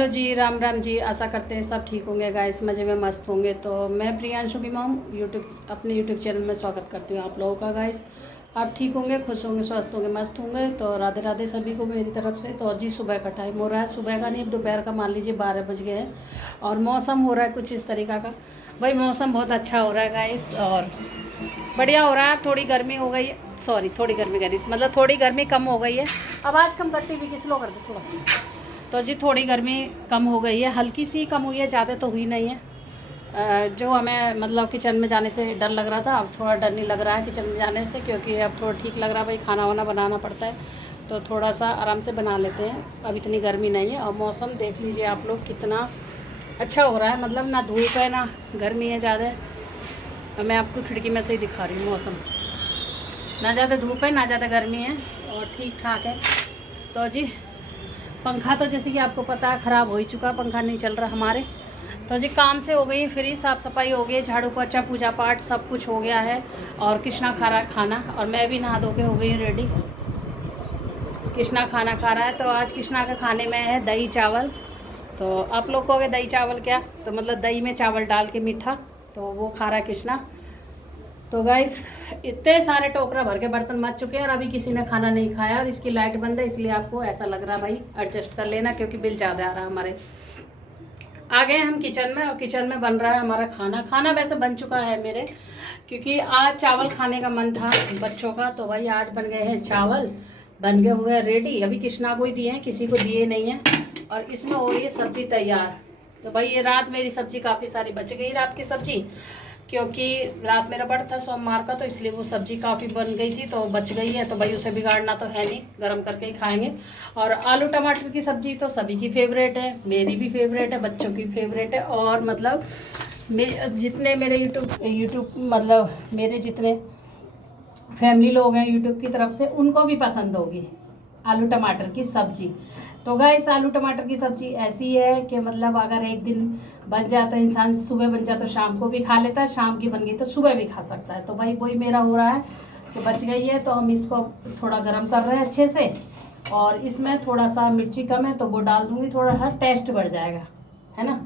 Hello जी, राम राम जी। आशा करते हैं सब ठीक होंगे गाइस, मज़े में मस्त होंगे। तो मैं प्रियांशु की मॉम अपने यूट्यूब चैनल में स्वागत करती हूँ आप लोगों का गाइस। आप ठीक होंगे, खुश होंगे, स्वस्थ होंगे, मस्त होंगे। तो राधे राधे सभी को मेरी तरफ से। तो जी सुबह का टाइम हो रहा है, सुबह का नहीं दोपहर का, मान लीजिए 12 बज गए हैं। और मौसम हो रहा है कुछ इस तरीक़ा का। भाई मौसम बहुत अच्छा हो रहा है गाइस और बढ़िया हो रहा है। थोड़ी गर्मी हो गई है, सॉरी थोड़ी गर्मी करी मतलब थोड़ी गर्मी कम हो गई है। आवाज़ कम करती भी किस लो कर दो थोड़ा। तो जी थोड़ी गर्मी कम हो गई है, हल्की सी कम हुई है, ज़्यादा तो हुई नहीं है। जो हमें मतलब किचन में जाने से डर लग रहा था, अब थोड़ा डर नहीं लग रहा है किचन में जाने से, क्योंकि अब थोड़ा ठीक लग रहा है। भाई खाना वाना बनाना पड़ता है तो थोड़ा सा आराम से बना लेते हैं, अब इतनी गर्मी नहीं है। और मौसम देख लीजिए आप लोग कितना अच्छा हो रहा है, मतलब ना धूप है ना गर्मी है ज़्यादा। मैं आपको खिड़की में से ही दिखा रही हूँ मौसम, ना ज़्यादा धूप है ना ज़्यादा गर्मी है और ठीक ठाक है। तो जी पंखा तो जैसे कि आपको पता है ख़राब हो ही चुका, पंखा नहीं चल रहा हमारे। तो जी काम से हो गई फ्री, साफ़ सफाई हो गई, झाड़ू पोछा पूजा पाठ सब कुछ हो गया है। और कृष्णा खा रहा है खाना और मैं भी नहा धो के हो गई रेडी। कृष्णा खाना खा रहा है। तो आज कृष्णा के खाने में है दही चावल। तो आप लोग कहोगे दही चावल क्या, तो मतलब दही में चावल डाल के मीठा, तो वो खा रहा है कृष्णा। तो गाइस इतने सारे टोकरा भर के बर्तन मच चुके हैं और अभी किसी ने खाना नहीं खाया। और इसकी लाइट बंद है इसलिए आपको ऐसा लग रहा है, भाई एडजस्ट कर लेना क्योंकि बिल ज़्यादा आ रहा है हमारे। आ गए हम किचन में और किचन में बन रहा है हमारा खाना। खाना वैसे बन चुका है मेरे, क्योंकि आज चावल खाने का मन था बच्चों का। तो भाई आज बन गए हैं चावल, बन गए हुए हैं रेडी। अभी कृष्णा को ही दिए हैं, किसी को दिए नहीं हैं। और इसमें हो रही है सब्ज़ी तैयार। तो भाई ये रात मेरी सब्ज़ी काफ़ी सारी बच गई, रात की सब्ज़ी, क्योंकि रात मेरा बर्थ था सोमवार का, तो इसलिए वो सब्ज़ी काफ़ी बन गई थी तो बच गई है। तो भाई उसे बिगाड़ना तो है नहीं, गरम करके ही खाएंगे। और आलू टमाटर की सब्ज़ी तो सभी की फेवरेट है, मेरी भी फेवरेट है, बच्चों की फेवरेट है। और मतलब जितने मेरे यूट्यूब मतलब मेरे जितने फैमिली लोग हैं यूट्यूब की तरफ से, उनको भी पसंद होगी आलू टमाटर की सब्ज़ी। तो गाइस आलू टमाटर की सब्ज़ी ऐसी है कि मतलब अगर एक दिन बन जाए तो इंसान, सुबह बन जाए तो शाम को भी खा लेता है, शाम की बन गई तो सुबह भी खा सकता है। तो भाई वही मेरा हो रहा है कि बच गई है तो हम इसको थोड़ा गर्म कर रहे हैं अच्छे से। और इसमें थोड़ा सा मिर्ची कम है तो वो डाल दूँगी, थोड़ा सा टेस्ट बढ़ जाएगा, है ना।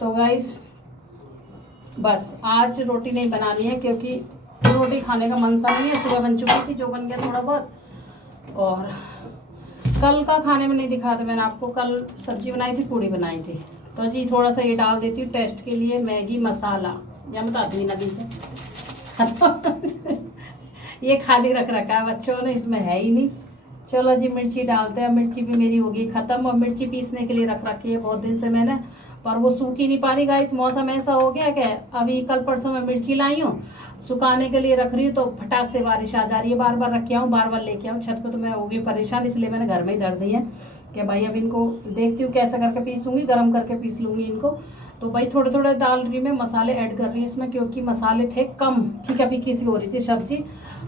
तो गाइस बस आज रोटी नहीं बनानी है क्योंकि रोटी खाने का मन सा नहीं है, सुबह बन चुकी थी जो बन गया थोड़ा बहुत। और कल का खाने में नहीं दिखाया था मैंने आपको, कल सब्जी बनाई थी, पूड़ी बनाई थी। तो जी थोड़ा सा ये डाल देती हूँ टेस्ट के लिए, मैगी मसाला, या बताती हूँ नदी से ये खाली रख रखा है बच्चों ने, इसमें है ही नहीं। चलो जी मिर्ची डालते हैं। मिर्ची भी मेरी होगी ख़त्म और मिर्ची पीसने के लिए रख रखी है बहुत दिन से मैंने, पर वो सूख ही नहीं पा रही गाइस। मौसम ऐसा हो गया कि अभी कल परसों में मिर्ची लाई हूँ, सुखाने के लिए रख रही हूँ तो फटाक से बारिश आ जा रही है। बार बार रख के आऊँ, बार बार लेके आऊँ छत पे, तो मैं हो गई परेशान। इसलिए मैंने घर में ही धर दी है कि भाई अब इनको देखती हूँ कैसे करके पीसूँगी, गर्म करके पीस लूँगी इनको। तो भाई थोड़े थोड़े डाल रही मैं मसाले ऐड कर रही हूँ इसमें, क्योंकि मसाले थे कम, फीका फीकी सी हो रही थी सब्जी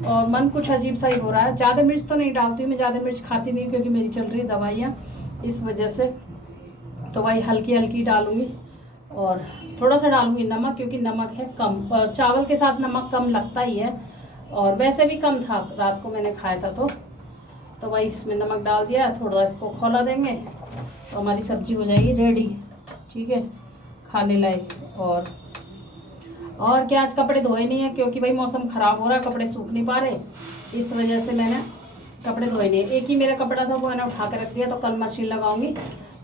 और मन कुछ अजीब सा ही हो रहा है। ज़्यादा मिर्च तो नहीं डालती हूँ मैं, ज़्यादा मिर्च खाती नहीं क्योंकि मेरी चल रही है दवाइयाँ, इस वजह से। तो भाई हल्की हल्की डालूँगी और थोड़ा सा डालूँगी नमक, क्योंकि नमक है कम, चावल के साथ नमक कम लगता ही है और वैसे भी कम था, रात को मैंने खाया था। तो भाई इसमें नमक डाल दिया, थोड़ा इसको खौला देंगे तो हमारी सब्जी हो जाएगी रेडी, ठीक है, खाने लायक। और क्या, आज कपड़े धोए नहीं है क्योंकि भाई मौसम ख़राब हो रहा है, कपड़े सूख नहीं पा रहे, इस वजह से मैंने कपड़े धोए नहीं है। एक ही मेरा कपड़ा था वो मैंने उठा के रख दिया, तो कल मशीन लगाऊंगी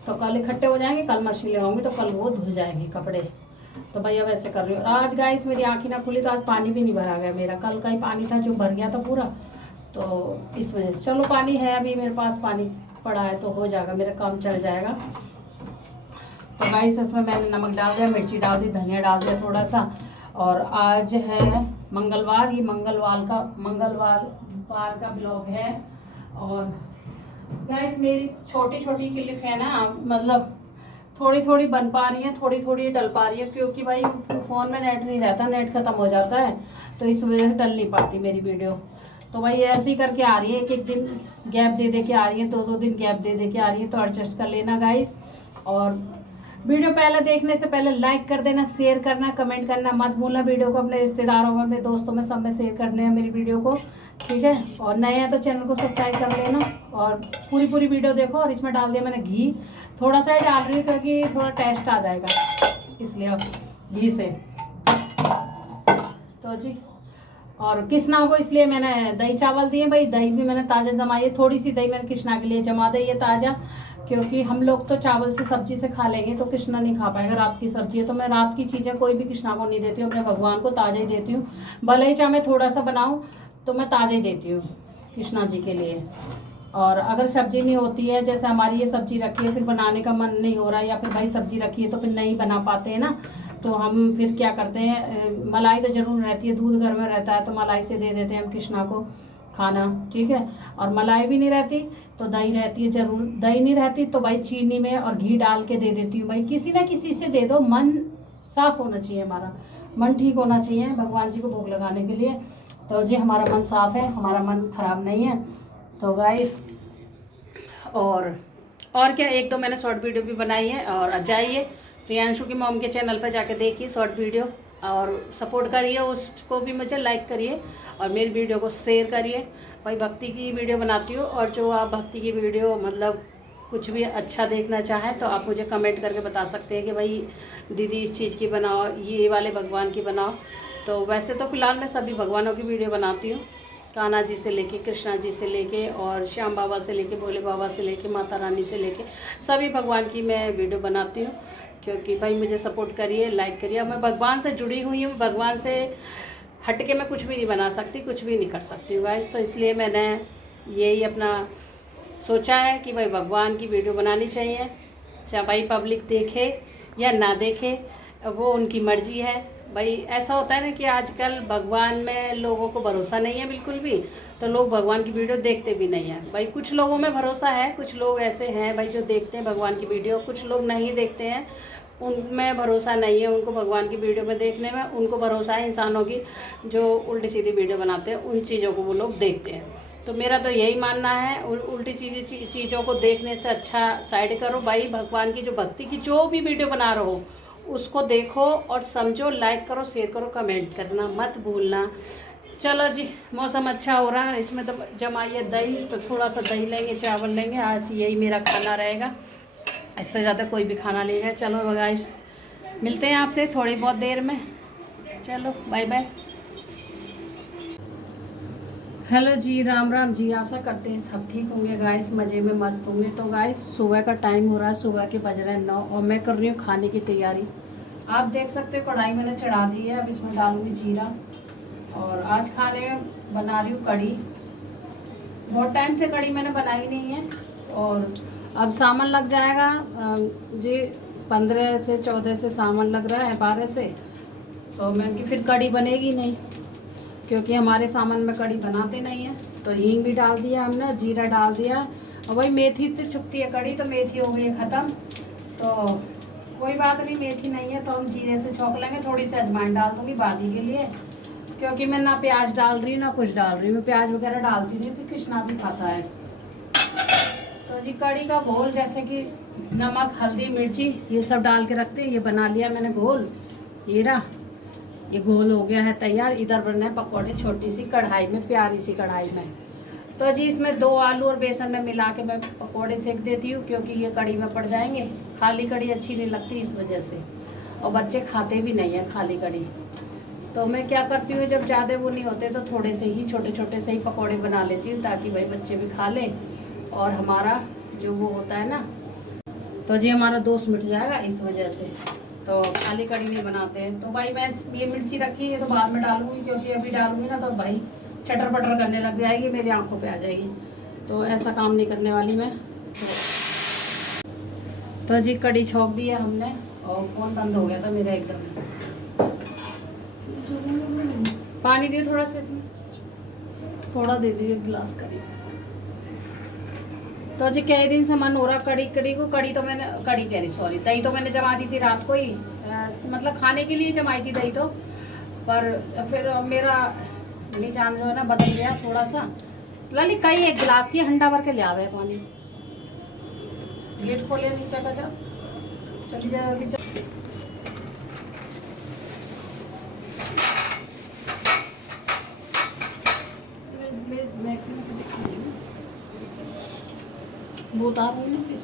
तो कल इकट्ठे हो जाएंगे, कल मशीन लगाऊंगी तो कल वो धुल जाएंगे कपड़े। तो भाई अब ऐसे कर रही हूँ। आज गाइस मेरी आँखें ना खुली तो आज पानी भी नहीं भरा गया मेरा, कल का ही पानी था जो भर गया था पूरा, तो इस वजह से। चलो पानी है अभी मेरे पास, पानी पड़ा है तो हो जाएगा, मेरा काम चल जाएगा। तो गाइस इसमें मैंने नमक डाल दिया, मिर्ची डाल दी, धनिया डाल दिया थोड़ा सा। और आज है मंगलवार, ये मंगलवार का ब्लॉग है। और गाइस मेरी छोटी छोटी क्लिप है ना, मतलब थोड़ी थोड़ी बन पा रही है, थोड़ी थोड़ी डल पा रही है, क्योंकि भाई फ़ोन में नेट नहीं रहता, नेट ख़त्म हो जाता है तो इस वजह से डल नहीं पाती मेरी वीडियो। तो भाई ऐसे ही करके आ रही है, एक एक दिन गैप दे दे के आ रही है, दो दो दिन गैप दे दे के आ रही है, तो एडजस्ट कर लेना गाइस। और वीडियो पहले देखने से पहले लाइक कर देना, शेयर करना, कमेंट करना मत भूलना। वीडियो को अपने रिश्तेदारों में, अपने दोस्तों में, सब में शेयर करने हैं मेरी वीडियो को, ठीक है। और नए हैं तो चैनल को सब्सक्राइब कर लेना और पूरी वीडियो देखो। और इसमें डाल दिया मैंने घी, थोड़ा सा डाल रही हूँ क्योंकि थोड़ा टेस्ट आ जाएगा इसलिए घी से। तो जी और कृष्णा को इसलिए मैंने दही चावल दिए भाई। दही भी मैंने ताज़ा जमाई है, थोड़ी सी दही मैंने कृष्णा के लिए जमा दी है ताज़ा, क्योंकि हम लोग तो चावल से सब्जी से खा लेंगे तो कृष्णा नहीं खा पाएगा। रात की सब्जी है तो मैं रात की चीज़ें कोई भी कृष्णा को नहीं देती हूँ, अपने भगवान को ताज़ा ही देती हूँ। भले ही चाहे मैं थोड़ा सा बनाऊँ तो मैं ताज़ा ही देती हूँ कृष्णा जी के लिए। और अगर सब्जी नहीं होती है, जैसे हमारी ये सब्जी रखी है, फिर बनाने का मन नहीं हो रहा है, या फिर भाई सब्जी रखी है तो फिर नहीं बना पाते हैं ना, तो हम फिर क्या करते हैं, मलाई तो ज़रूर रहती है, दूध घर में रहता है तो मलाई से दे देते हैं हम कृष्णा को खाना। ठीक है। और मलाई भी नहीं रहती तो दही रहती है ज़रूर। दही नहीं रहती तो भाई चीनी में और घी डाल के दे देती हूँ। भाई किसी ना किसी से दे दो, मन साफ होना चाहिए, हमारा मन ठीक होना चाहिए भगवान जी को भोग लगाने के लिए। तो जी हमारा मन साफ है, हमारा मन खराब नहीं है। तो गाइस और क्या, एक दो मैंने शॉर्ट वीडियो भी बनाई है, और जाइए प्रियांशु की मॉम के चैनल पर जाके देखिए शॉर्ट वीडियो और सपोर्ट करिए उसको भी, मुझे लाइक करिए और मेरी वीडियो को शेयर करिए। भाई भक्ति की वीडियो बनाती हूँ, और जो आप भक्ति की वीडियो मतलब कुछ भी अच्छा देखना चाहें तो आप मुझे कमेंट करके बता सकते हैं कि भाई दीदी इस चीज़ की बनाओ, ये वाले भगवान की बनाओ। तो वैसे तो फिलहाल मैं सभी भगवानों की वीडियो बनाती हूँ, कान्हा जी से लेके, कृष्णा जी से लेके, और श्याम बाबा से लेके, भोले बाबा से लेके, माता रानी से लेके सभी भगवान की मैं वीडियो बनाती हूँ। क्योंकि भाई मुझे सपोर्ट करिए, लाइक करिए। मैं भगवान से जुड़ी हुई हूँ, भगवान से हट के मैं कुछ भी नहीं बना सकती, कुछ भी नहीं कर सकती हूँ गाइस। तो इसलिए मैंने यही अपना सोचा है कि भाई भगवान की वीडियो बनानी चाहिए, चाहे भाई पब्लिक देखे या ना देखे वो उनकी मर्जी है। भाई ऐसा होता है ना कि आजकल भगवान में लोगों को भरोसा नहीं है बिल्कुल भी, तो लोग भगवान की वीडियो देखते भी नहीं हैं। भाई कुछ लोगों में भरोसा है, कुछ लोग ऐसे हैं भाई जो देखते हैं भगवान की वीडियो, कुछ लोग नहीं देखते हैं, उनमें भरोसा नहीं है उनको भगवान की वीडियो में देखने में। उनको भरोसा है इंसानों की जो उल्टी सीधी वीडियो बनाते हैं, उन चीज़ों को वो लोग देखते हैं। तो मेरा तो यही मानना है, उल्टी चीज़ों को देखने से अच्छा साइड करो भाई, भगवान की जो भक्ति की जो भी वीडियो बना रहे हो उसको देखो और समझो, लाइक करो, शेयर करो, कमेंट करना मत भूलना। चलो जी मौसम अच्छा हो रहा है, इसमें तो जमाइए दही, तो थोड़ा सा दही लेंगे, चावल लेंगे, आज यही मेरा खाना रहेगा, इससे ज़्यादा कोई भी खाना नहीं है। चलो गाइस मिलते हैं आपसे थोड़ी बहुत देर में, चलो बाय बाय। हेलो जी, राम राम जी, आशा करते हैं सब ठीक होंगे गाइस, मज़े में मस्त होंगे। तो गाइस सुबह का टाइम हो रहा है, सुबह के बज रहे हैं 9 और मैं कर रही हूँ खाने की तैयारी। आप देख सकते हो कढ़ाई मैंने चढ़ा दी है, अब इसमें डालूंगी जीरा। और आज खाने में बना रही हूँ कढ़ी, बहुत टाइम से कढ़ी मैंने बनाई नहीं है, और अब सावन लग जाएगा जी, 15 से 14 से सावन लग रहा है, 12 से, तो मैं कि फिर कढ़ी बनेगी नहीं, क्योंकि हमारे सामान में कढ़ी बनाते नहीं है। तो हींग भी डाल दिया हमने, जीरा डाल दिया, और वही मेथी से छुपती है कढ़ी, तो मेथी हो गई है ख़त्म। तो कोई बात नहीं, मेथी नहीं है तो हम जीरे से छौंक लेंगे, थोड़ी सी अजवाइन डाल दूँगी बादी के लिए, क्योंकि मैं ना प्याज डाल रही हूँ ना कुछ डाल रही हूँ, मैं प्याज वगैरह डालती नहीं, फिर कृष्णा भी खाता है। तो जी कढ़ी का घोल जैसे कि नमक, हल्दी, मिर्ची ये सब डाल के रखते हैं, ये बना लिया मैंने घोल, ये रहा, ये घोल हो गया है तैयार। इधर बनना है पकौड़े छोटी सी कढ़ाई में, प्यारी सी कढ़ाई में। तो जी इसमें 2 आलू और बेसन में मिला के मैं पकौड़े सेक देती हूँ, क्योंकि ये कढ़ी में पड़ जाएंगे, खाली कढ़ी अच्छी नहीं लगती इस वजह से, और बच्चे खाते भी नहीं हैं खाली कढ़ी। तो मैं क्या करती हूँ, जब ज़्यादा वो नहीं होते तो थोड़े से ही छोटे छोटे से ही पकौड़े बना लेती हूँ, ताकि भाई बच्चे भी खा लें और हमारा जो वो होता है ना, तो जी हमारा दोस्त मिट जाएगा इस वजह से। तो खाली कढ़ी नहीं बनाते हैं। तो भाई मैं ये मिर्ची रखी है तो बाद में डालूंगी, क्योंकि अभी डालूंगी ना तो भाई चटर पटर करने लग जाएगी, मेरी आंखों पे आ जाएगी, तो ऐसा काम नहीं करने वाली मैं। तो जी कढ़ी छौंक दी है हमने, और फ़ोन बंद हो गया था मेरा एकदम। पानी दिए थोड़ा सा, इसमें थोड़ा दे दीजिए गिलास करी। तो जी कई दिन से मन हो रहा कढ़ी को, कढ़ी तो मैंने कढ़ी कह रही सॉरी, दही तो मैंने जमा दी थी रात को ही, मतलब खाने के लिए जमाई थी दही तो, पर फिर मेरा मिजान जो है ना बदल गया थोड़ा सा। लाली कई एक गिलास की हंडा भर के ले आवे पानी, गेट खोले नीचे का, जा चली जाए। मेरे वो उतारो ना फिर,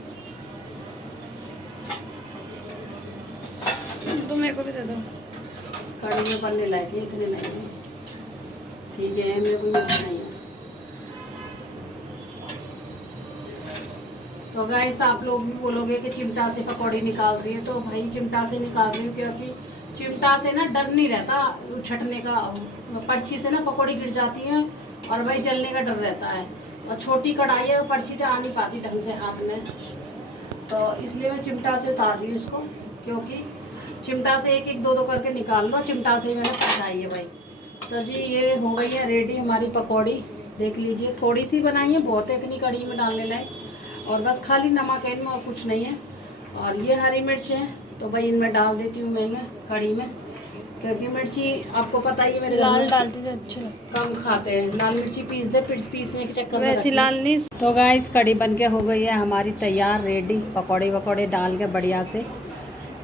तो मेरे को भी दे दो। कड़ी में बनने लायक है, इतने नहीं है। ठीक है, मेरे को मिर्च नहीं है। तो गाइस आप लोग भी बोलोगे कि चिमटा से पकौड़ी निकाल रही है, तो भाई चिमटा से निकाल रही हूँ क्योंकि चिमटा से ना डर नहीं रहता छटने का, पर्ची से ना पकौड़ी गिर जाती है और भाई जलने का डर रहता है। और छोटी कढ़ाई है, पर्ची तो आ नहीं पाती ढंग से हाथ में, तो इसलिए मैं चिमटा से उतार रही हूँ इसको, क्योंकि चिमटा से एक एक दो दो करके निकाल लो, चिमटा से ही मैंने पकाई है भाई। तो जी ये हो गई है रेडी हमारी पकौड़ी, देख लीजिए। थोड़ी सी बनाई है, बहुत है इतनी कड़ी में डालने लायक, और बस खाली नमक है इनमें और कुछ नहीं है। और ये हरी मिर्च है, तो भाई इनमें डाल देती हूँ मैं कड़ी में, क्योंकि मिर्ची आपको पता ही है मेरे लाल डालती तो अच्छे लगता, कम खाते हैं। लाल मिर्ची पीसने के चक्कर में वैसी लाल नहीं। तो गाइस कड़ी बन के हो गई है हमारी तैयार, रेडी। पकौड़े वकौड़े डाल के बढ़िया से।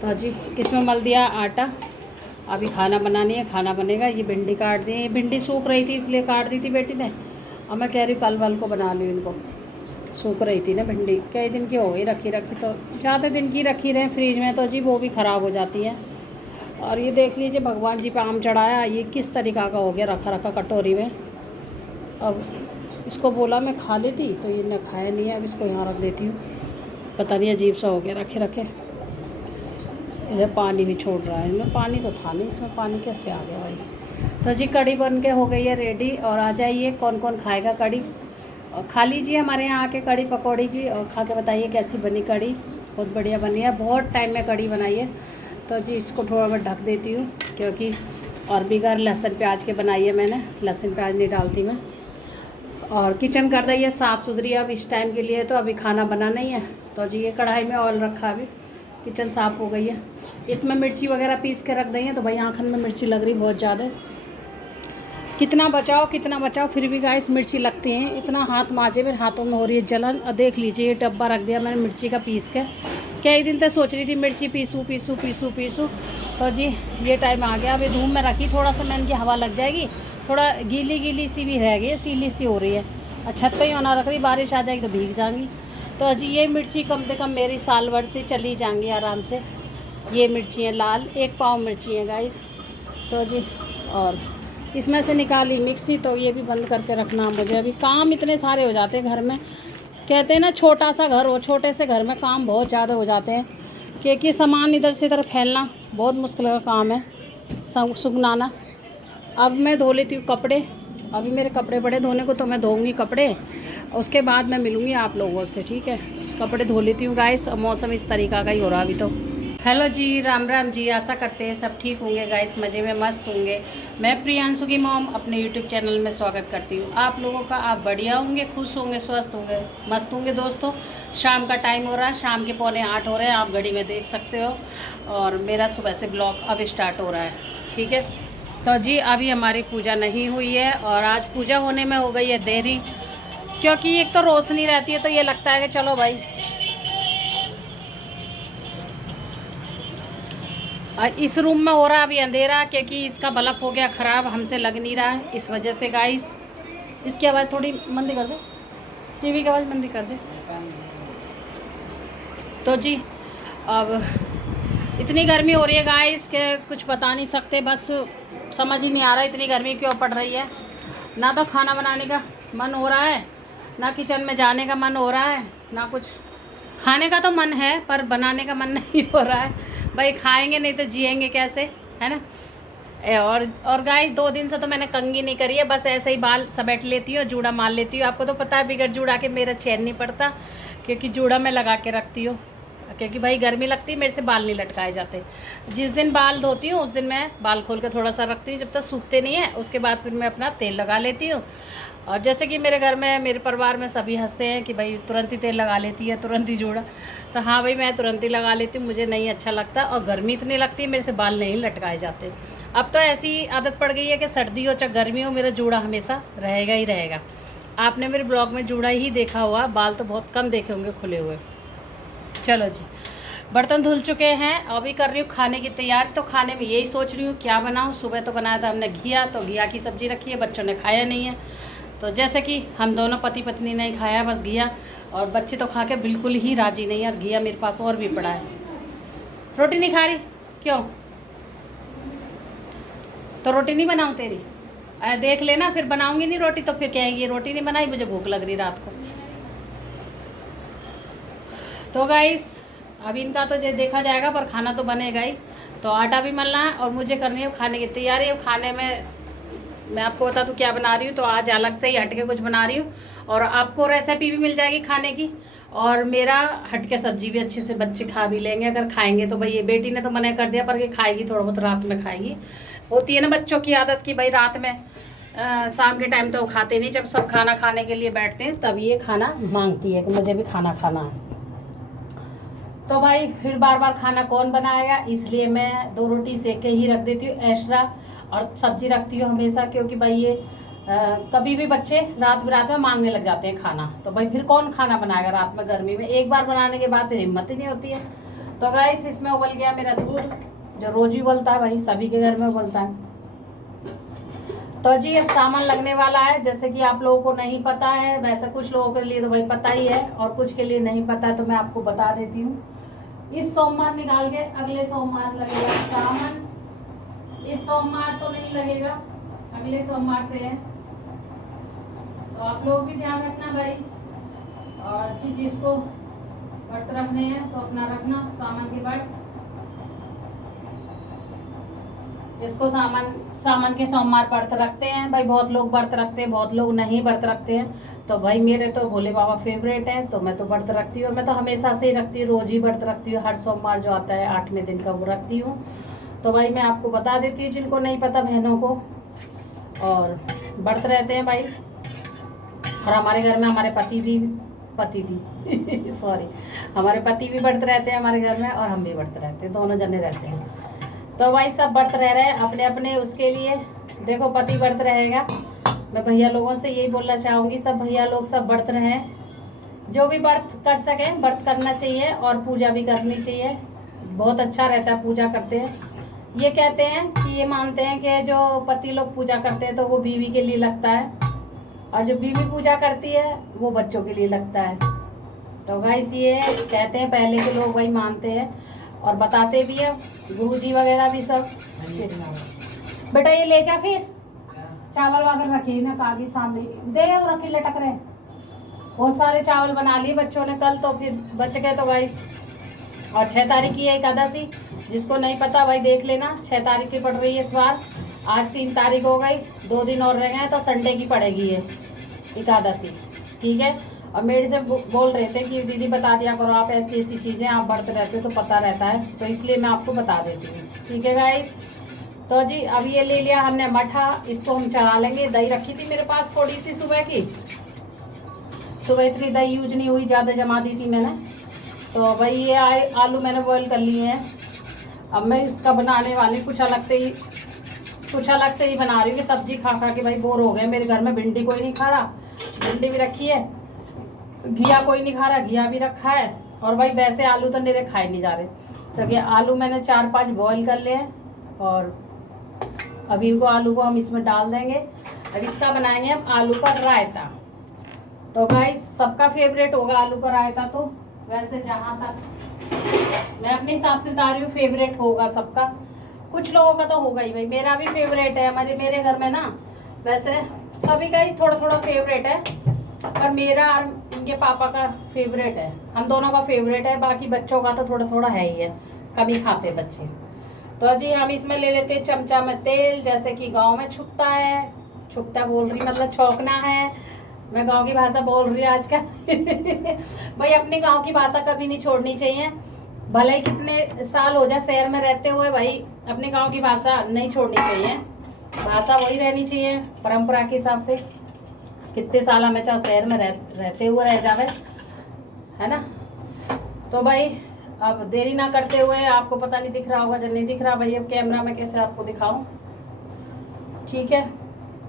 तो जी इसमें मल दिया आटा, अभी खाना बनानी है, खाना बनेगा। ये भिंडी काट दी, भिंडी सूख रही थी इसलिए काट दी थी बेटी ने, और मैं कह रही कल वाल को बना लूँ इनको। सूख रही थी ना भिंडी, कई दिन की हो गई रखी रखी, तो ज़्यादा दिन की रखी रहे फ्रिज में तो जी वो भी ख़राब हो जाती है। और ये देख लीजिए भगवान जी पे आम चढ़ाया, ये किस तरीक़ा का हो गया रखा रखा कटोरी में। अब इसको बोला मैं खा लेती, तो ये ने खाया नहीं है, अब इसको यहाँ रख देती हूँ। पता नहीं अजीब सा हो गया रखे रखे। इधर पानी भी छोड़ रहा है, इनमें पानी तो था नहीं, इसमें पानी कैसे आ गया भाई। तो जी कड़ी बन के हो गई है रेडी, और आ जाइए कौन कौन खाएगा कड़ी, और खा लीजिए हमारे यहाँ आके कड़ी पकौड़ी की, और खा के बताइए कैसी बनी कड़ी। बहुत बढ़िया बनी है, बहुत टाइम में कड़ी बनाई है। तो जी इसको थोड़ा मैं ढक देती हूँ, क्योंकि और भी घर लहसुन प्याज के बनाई है मैंने, लहसुन प्याज नहीं डालती मैं। और किचन कर रही है साफ़ सुथरी अब इस टाइम के लिए, तो अभी खाना बनाना ही है। तो जी ये कढ़ाई में ऑयल रखा, अभी किचन साफ़ हो गई है। इसमें मिर्ची वगैरह पीस के रख दी है, तो भाई आँखन में मिर्ची लग रही बहुत ज़्यादा। कितना बचाओ फिर भी गाइस मिर्ची लगती हैं। इतना हाथ माजे, मेरे हाथों में हो रही है जलन। और देख लीजिए ये डब्बा रख दिया मैंने मिर्ची का पीस के, कई दिन तक सोच रही थी मिर्ची पीसूँ। तो जी ये टाइम आ गया। अभी धूप में रखी थोड़ा सा, मैंने की हवा लग जाएगी, थोड़ा गीली सी भी रह गई, सीली सी हो रही है। और छत पर ही होना रख रही, बारिश आ जाएगी तो भीग जाएंगी। तो जी ये मिर्ची कम से कम मेरी साल भर से चली जाएंगी आराम से। ये मिर्ची हैं लाल, 1 पाव मिर्ची है गाइस। तो जी और इसमें से निकाली मिक्सी, तो ये भी बंद करके रखना मुझे। अभी काम इतने सारे हो जाते हैं घर में, कहते हैं ना छोटा सा घर हो, छोटे से घर में काम बहुत ज़्यादा हो जाते हैं, क्योंकि सामान इधर से इधर फैलना बहुत मुश्किल का काम है, सुगनाना। अब मैं धो लेती हूँ कपड़े, अभी मेरे कपड़े बड़े धोने को, तो मैं धोऊंगी कपड़े, उसके बाद मैं मिलूँगी आप लोगों से, ठीक है। कपड़े धो लेती हूँ गाइस, और मौसम इस तरीक़ा का ही हो रहा अभी तो। हेलो जी, राम राम जी, आशा करते हैं सब ठीक होंगे गाइस, मज़े में मस्त होंगे। मैं प्रियांशु की मॉम अपने यूट्यूब चैनल में स्वागत करती हूँ आप लोगों का। आप बढ़िया होंगे, खुश होंगे, स्वस्थ होंगे, मस्त होंगे। दोस्तों शाम का टाइम हो रहा है, शाम के 7:45 हो रहे हैं, आप घड़ी में देख सकते हो। और मेरा सुबह से ब्लॉग अब स्टार्ट हो रहा है, ठीक है। तो जी अभी हमारी पूजा नहीं हुई है, और आज पूजा होने में हो गई है देरी, क्योंकि एक तो रोशनी रहती है, तो ये लगता है कि चलो भाई। इस रूम में हो रहा अभी अंधेरा, क्योंकि इसका बल्ब हो गया ख़राब, हमसे लग नहीं रहा है, इस वजह से गाइस। इसकी आवाज़ थोड़ी मंदी कर दे, टीवी की आवाज़ मंदी कर दे। तो जी अब इतनी गर्मी हो रही है गाइस कि कुछ बता नहीं सकते, बस समझ ही नहीं आ रहा इतनी गर्मी क्यों पड़ रही है। ना तो खाना बनाने का मन हो रहा है, ना किचन में जाने का मन हो रहा है, ना कुछ। खाने का तो मन है पर बनाने का मन नहीं हो रहा है। भाई खाएंगे नहीं तो जिएंगे कैसे, है ना। और गाइस 2 दिन से तो मैंने कंघी नहीं करी है, बस ऐसे ही बाल समेट लेती हूँ, जूड़ा मार लेती हूँ। आपको तो पता है बिगड़ जूड़ा के मेरा चैन नहीं पड़ता, क्योंकि जूड़ा मैं लगा के रखती हूँ, क्योंकि भाई गर्मी लगती है, मेरे से बाल नहीं लटकाए जाते। जिस दिन बाल धोती हूँ उस दिन मैं बाल खोल के थोड़ा सा रखती हूँ, जब तक सूखते नहीं है उसके बाद फिर मैं अपना तेल लगा लेती हूँ। और जैसे कि मेरे घर में, मेरे परिवार में सभी हंसते हैं कि भाई तुरंत ही तेल लगा लेती है, तुरंत ही जूड़ा। तो हाँ भाई मैं तुरंत ही लगा लेती हूँ, मुझे नहीं अच्छा लगता, और गर्मी इतनी लगती है मेरे से बाल नहीं लटकाए जाते। अब तो ऐसी आदत पड़ गई है कि सर्दी हो चाहे गर्मी हो, मेरा जूड़ा हमेशा रहेगा ही रहेगा। आपने मेरे ब्लॉग में जूड़ा ही देखा हुआ, बाल तो बहुत कम देखे होंगे खुले हुए। चलो जी बर्तन धुल चुके हैं, अभी कर रही हूँ खाने की तैयारी। तो खाने में यही सोच रही हूँ क्या बनाऊँ। सुबह तो बनाया था हमने घिया, तो घिया की सब्ज़ी रखी है, बच्चों ने खाया नहीं है। तो जैसे कि हम दोनों पति पत्नी नहीं खाया, बस घिया। और बच्चे तो खा के बिल्कुल ही राजी नहीं है। और घिया मेरे पास और भी पड़ा है। रोटी नहीं खा रही क्यों? तो रोटी नहीं बनाऊँ तेरी? देख लेना, फिर बनाऊंगी नहीं रोटी तो फिर कहेगी रोटी नहीं बनाई, मुझे भूख लग रही रात को। तो गाइस अब इनका तो देखा जाएगा, पर खाना तो बनेगा ही। तो आटा भी मलना है और मुझे करनी है खाने की तैयारी। अब खाने में मैं आपको बता दूँ क्या बना रही हूँ। तो आज अलग से ही हटके कुछ बना रही हूँ और आपको रेसिपी भी मिल जाएगी खाने की। और मेरा हटके सब्जी भी अच्छे से बच्चे खा भी लेंगे अगर खाएंगे तो। भाई ये बेटी ने तो मना कर दिया, पर ये खाएगी थोड़ा बहुत, रात में खाएगी। होती है ना बच्चों की आदत कि भाई रात में शाम के टाइम तो वो खाते नहीं, जब सब खाना खाने के लिए बैठते हैं तब ये खाना मांगती है कि मुझे भी खाना खाना है। तो भाई फिर बार बार खाना कौन बनाएगा, इसलिए मैं 2 रोटी सेक के ही रख देती हूँ एक्स्ट्रा, और सब्जी रखती हूँ हमेशा, क्योंकि भाई ये कभी भी बच्चे रात में मांगने लग जाते हैं खाना। तो भाई फिर कौन खाना बनाएगा रात में गर्मी में? एक बार बनाने के बाद फिर हिम्मत ही नहीं होती है। तो गाइस इसमें उबल गया मेरा दूध, जो रोज ही उबलता है भाई, सभी के घर में उबलता है। तो जी अब सामान लगने वाला है, जैसे कि आप लोगों को नहीं पता है, वैसे कुछ लोगों के लिए तो भाई पता ही है और कुछ के लिए नहीं पता है, तो मैं आपको बता देती हूँ। इस सोमवार निकाल के अगले सोमवार लगेगा सामान। इस सोमवार तो नहीं लगेगा, अगले सोमवार से है। तो आप लोग भी ध्यान रखना भाई, और जिसको व्रत रखने हैं तो अपना रखना सामान के व्रत। जिसको सामान के सोमवार व्रत रखते हैं भाई, बहुत लोग व्रत रखते हैं, बहुत लोग नहीं व्रत रखते हैं। तो भाई मेरे तो भोले बाबा फेवरेट है, तो मैं तो व्रत रखती हूँ। मैं तो हमेशा से ही रखती हूँ, रोज ही व्रत रखती हूँ। हर सोमवार जो आता है 8वें दिन का वो रखती हूँ। तो भाई मैं आपको बता देती हूँ जिनको नहीं पता बहनों को, और व्रत रहते हैं भाई। और हमारे घर में हमारे पति दी सॉरी, हमारे पति भी व्रत रहते हैं हमारे घर में, और हम भी व्रत रहते हैं, दोनों जने रहते हैं। तो भाई सब व्रत रह रहे हैं अपने अपने उसके लिए। देखो पति व्रत रहेगा, मैं भैया लोगों से यही बोलना चाहूँगी, सब भैया लोग सब व्रत रहें। जो भी व्रत कर सकें व्रत करना चाहिए, और पूजा भी करनी चाहिए, बहुत अच्छा रहता है पूजा करते हैं। ये कहते हैं कि ये मानते हैं कि जो पति लोग पूजा करते हैं तो वो बीवी के लिए लगता है, और जो बीवी पूजा करती है वो बच्चों के लिए लगता है। तो गाइस ये कहते हैं, पहले के लोग वही मानते हैं और बताते भी है, गुरु जी वगैरह भी सब। बेटा ये ले जा, फिर चावल वावल रखी ना कागी सामने दे, और रखी लटक रहे। बहुत सारे चावल बना लिए बच्चों ने कल, तो फिर बच गए। तो गाइस और 6 तारीख की है एकादशी, जिसको नहीं पता भाई देख लेना, 6 तारीख की पड़ रही है इस बार। आज 3 तारीख हो गई, 2 दिन और रह गए, तो संडे की पड़ेगी ये एकादशी, ठीक है। और मेरे से बोल रहे थे कि दीदी बता दिया करो आप, ऐसी ऐसी चीज़ें आप व्रत रहते हो तो पता रहता है, तो इसलिए मैं आपको बता देती हूँ, ठीक है गाइस। तो जी अब ये ले लिया हमने मठा, इसको हम चढ़ा लेंगे। दही रखी थी मेरे पास थोड़ी सी सुबह की, सुबह इतनी दही यूज नहीं हुई, ज़्यादा जमा दी थी मैंने। तो भाई ये आलू मैंने बॉईल कर लिए हैं। अब मैं इसका बनाने वाली कुछ अलग से ही बना रही हूँ कि सब्जी खा खा के भाई बोर हो गए। मेरे घर में भिंडी कोई नहीं खा रहा, भिंडी भी रखी है, घिया कोई नहीं खा रहा, घिया भी रखा है, और भाई वैसे आलू तो मेरे खाए नहीं जा रहे। तो ये आलू मैंने 4-5 बॉईल कर लिए हैं, और अभी इनको आलू को हम इसमें डाल देंगे। अब इसका बनाएंगे हम आलू का रायता। तो गाइस सबका फेवरेट होगा आलू का रायता, तो वैसे जहाँ तक मैं अपने हिसाब से बता रही हूँ फेवरेट होगा सबका, कुछ लोगों का तो होगा ही भाई, मेरा भी फेवरेट है। मेरे घर में ना वैसे सभी का ही थोड़ा थोड़ा फेवरेट है, पर मेरा और इनके पापा का फेवरेट है, हम दोनों का फेवरेट है। बाकी बच्चों का तो थोड़ा थोड़ा है ही है, कम ही खाते बच्चे। तो जी हम इसमें ले लेते हैं चमचा में तेल, जैसे कि गांव में छुकता है, छुकता बोल रही मतलब छौंकना है, मैं गांव की भाषा बोल रही हूँ आजकल भाई अपने गांव की भाषा कभी नहीं छोड़नी चाहिए, भले ही कितने साल हो जाए शहर में रहते हुए, भाई अपने गांव की भाषा नहीं छोड़नी चाहिए, भाषा वही रहनी चाहिए परंपरा के हिसाब से। कितने साल हमें चाहे शहर में रहते हुए रह जावे, है ना। तो भाई अब देरी ना करते हुए, आपको पता नहीं दिख रहा होगा, जब नहीं दिख रहा भाई अब कैमरा में कैसे आपको दिखाऊं, ठीक है।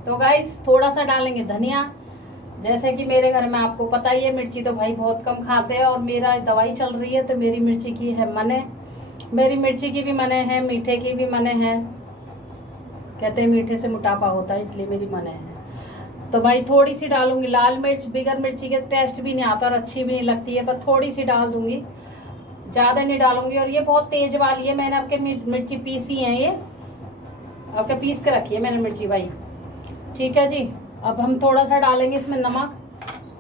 तो गाइस थोड़ा सा डालेंगे धनिया, जैसे कि मेरे घर में आपको पता ही है मिर्ची तो भाई बहुत कम खाते हैं, और मेरा दवाई चल रही है तो मेरी मिर्ची की है मने, मेरी मिर्ची की भी मने है, मीठे की भी मने है, कहते हैं मीठे से मोटापा होता है इसलिए मेरी मने है। तो भाई थोड़ी सी डालूंगी लाल मिर्च, बिगर मिर्ची के टेस्ट भी नहीं आता और अच्छी भी नहीं लगती है, पर थोड़ी सी डाल दूंगी, ज़्यादा नहीं डालूंगी। और ये बहुत तेज वाली है, मैंने आपके मिर्ची पीसी है, ये आपके पीस के रखी है मैंने मिर्ची भाई। ठीक है जी। अब हम थोड़ा सा डालेंगे इसमें नमक,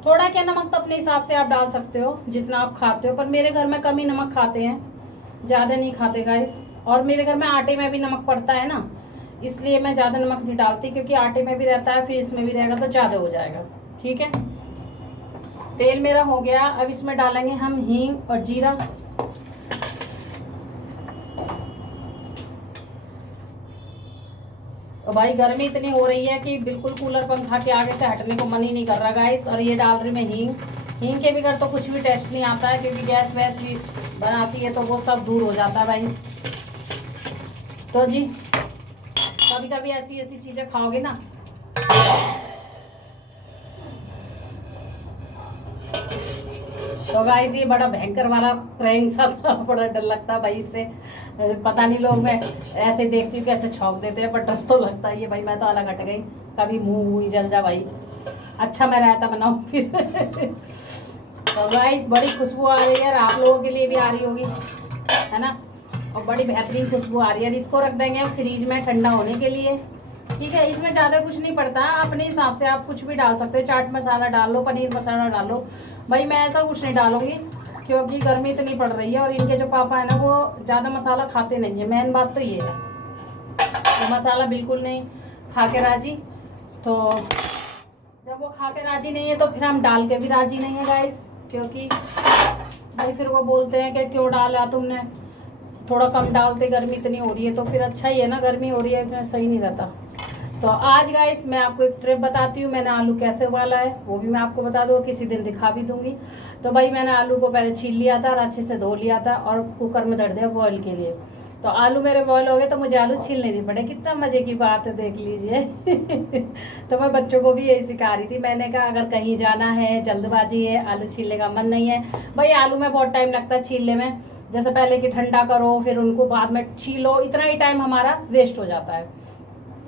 थोड़ा क्या, नमक तो अपने हिसाब से आप डाल सकते हो जितना आप खाते हो, पर मेरे घर में कम ही नमक खाते हैं, ज़्यादा नहीं खाते गाइस। और मेरे घर में आटे में भी नमक पड़ता है ना, इसलिए मैं ज़्यादा नमक नहीं डालती, क्योंकि आटे में भी रहता है फिर इसमें भी रहेगा तो ज़्यादा हो जाएगा। ठीक है, तेल मेरा हो गया। अब इसमें डालेंगे हम हींग और जीरा। और भाई गर्मी इतनी हो रही है कि बिल्कुल कूलर पंखा के आगे से हटने को मन ही नहीं कर रहा गाइस। और ये डाल रही मैं हींग। हींग के बगैर तो कुछ भी टेस्ट नहीं आता है, क्योंकि गैस वैस भी बनाती है तो वो सब दूर हो जाता है भाई। तो जी कभी कभी ऐसी ऐसी चीज़ें खाओगे ना, तो गाइस ये बड़ा भयंकर वाला प्रैंक सा था, बड़ा डर लगता भाई इससे। पता नहीं लोग मैं ऐसे देखती हूँ कैसे छौंक देते हैं, बट डर तो लगता ही है भाई। मैं तो अलग हट गई, कभी मुंह ही जल जा भाई। अच्छा मैं रायता बनाऊँ फिर। तो गाइस बड़ी खुशबू आ रही है, और आप लोगों के लिए भी आ रही होगी, है ना। और बड़ी बेहतरीन खुशबू आ रही है। इसको रख देंगे हम फ्रिज में ठंडा होने के लिए। ठीक है, इसमें ज़्यादा कुछ नहीं पड़ता, अपने हिसाब से आप कुछ भी डाल सकते हो। चाट मसाला डाल लो, पनीर मसाला डाल लो भाई। मैं ऐसा कुछ नहीं डालूंगी, क्योंकि गर्मी इतनी पड़ रही है, और इनके जो पापा है ना वो ज़्यादा मसाला खाते नहीं है। मेन बात तो ये है, तो मसाला बिल्कुल नहीं खा के राजी। तो जब वो खा के राजी नहीं है तो फिर हम डाल के भी राजी नहीं है गाइस, क्योंकि भाई फिर वो बोलते हैं कि क्यों डाला तुमने, थोड़ा कम डालते, गर्मी इतनी हो रही है। तो फिर अच्छा ही है ना, गर्मी हो रही है सही नहीं रहता। तो आज गाइस मैं आपको एक ट्रिप बताती हूँ, मैंने आलू कैसे उबाला है वो भी मैं आपको बता दूँ, किसी दिन दिखा भी दूंगी। तो भाई मैंने आलू को पहले छील लिया था और अच्छे से धो लिया था, और कुकर में धर दिया बॉयल के लिए। तो आलू मेरे बॉयल हो गए, तो मुझे आलू छीलने नहीं पड़े। कितना मजे की बात है, देख लीजिए। तो मैं बच्चों को भी यही सिखा रही थी। मैंने कहा अगर कहीं जाना है, जल्दबाजी है, आलू छीलने का मन नहीं है भाई, आलू में बहुत टाइम लगता है छीलने में। जैसे पहले कि ठंडा करो, फिर उनको बाद में छीलो, इतना ही टाइम हमारा वेस्ट हो जाता है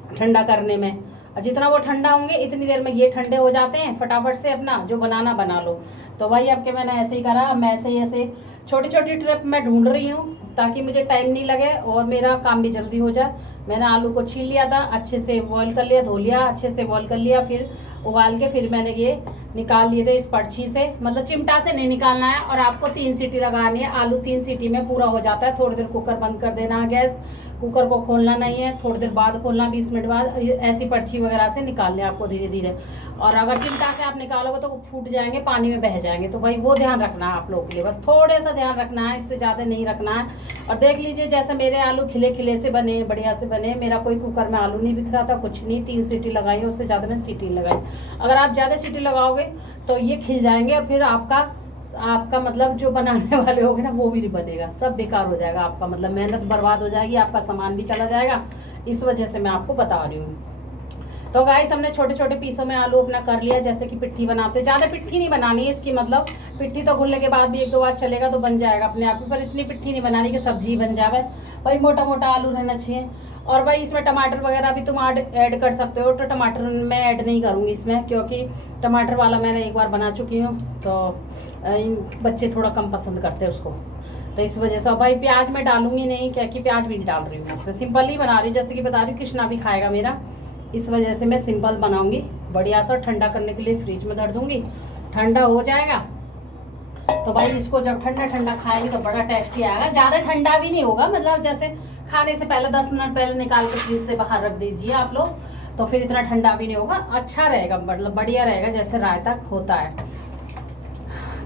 ठंडा करने में। और जितना वो ठंडा होंगे इतनी देर में ये ठंडे हो जाते हैं, फटाफट से अपना जो बनाना बना लो। तो भाई अब के मैंने ऐसे ही करा। मैं ऐसे ही ऐसे छोटी छोटी ट्रिप मैं ढूंढ रही हूँ, ताकि मुझे टाइम नहीं लगे और मेरा काम भी जल्दी हो जाए। मैंने आलू को छील लिया था, अच्छे से बॉयल कर लिया, धो लिया, अच्छे से बॉयल कर लिया, फिर उबाल के फिर मैंने ये निकाल लिए थे इस पर्ची से, मतलब चिमटा से नहीं निकालना है। और आपको 3 सीटी लगानी है, आलू 3 सीटी में पूरा हो जाता है। थोड़ी देर कुकर बंद कर देना है गैस, कुकर को खोलना नहीं है, थोड़ी देर बाद खोलना, 20 मिनट बाद। ऐसी पर्ची वगैरह से निकालने आपको धीरे धीरे। और अगर चिमटा से आप निकालोगे तो वो फूट जाएंगे, पानी में बह जाएंगे। तो भाई वो ध्यान रखना है आप लोगों के लिए, बस थोड़े सा ध्यान रखना है, इससे ज़्यादा नहीं रखना है। और देख लीजिए जैसे मेरे आलू खिले खिले से बने, बढ़िया से बने। मेरा कोई कुकर में आलू नहीं बिखरा था, कुछ नहीं। 3 सीटी लगाई, उससे ज़्यादा मैं सीटी लगाई। अगर आप ज़्यादा सीटी लगाओगे तो ये खिल जाएंगे, और फिर आपका मतलब जो बनाने वाले होगे ना वो भी नहीं बनेगा, सब बेकार हो जाएगा आपका, मतलब मेहनत बर्बाद हो जाएगी, आपका सामान भी चला जाएगा। इस वजह से मैं आपको बता रही हूँ। तो गाइस हमने छोटे छोटे पीसों में आलू अपना कर लिया, जैसे कि पिट्ठी बनाते हैं। ज़्यादा पिट्ठी नहीं बनानी है इसकी, मतलब पिट्ठी तो घुलने के बाद भी 1-2 बार चलेगा तो बन जाएगा अपने आप ही, पर इतनी पिट्ठी नहीं बनानी कि सब्जी बन जाए भाई। मोटा मोटा आलू रहना चाहिए। और भाई इसमें टमाटर वगैरह भी तुम ऐड कर सकते हो। तो टमाटर मैं ऐड नहीं करूँगी इसमें, क्योंकि टमाटर वाला मैंने एक बार बना चुकी हूँ, तो बच्चे थोड़ा कम पसंद करते हैं उसको, तो इस वजह से। भाई प्याज मैं डालूंगी नहीं, क्योंकि प्याज भी नहीं डाल रही हूँ इसमें, सिंपल ही बना रही हूँ। जैसे कि बता रही हूँ कृष्णा भी खाएगा मेरा, इस वजह से मैं सिंपल बनाऊंगी। बढ़िया सा ठंडा करने के लिए फ्रिज में धर दूंगी, ठंडा हो जाएगा। तो भाई इसको जब ठंडा ठंडा खाएंगे तो बड़ा टेस्टी आएगा। ज़्यादा ठंडा भी नहीं होगा, मतलब जैसे खाने से पहले 10 मिनट पहले निकाल के फ्रिज से बाहर रख दीजिए आप लोग, तो फिर इतना ठंडा भी नहीं होगा, अच्छा रहेगा, मतलब बढ़िया रहेगा जैसे रायता होता है।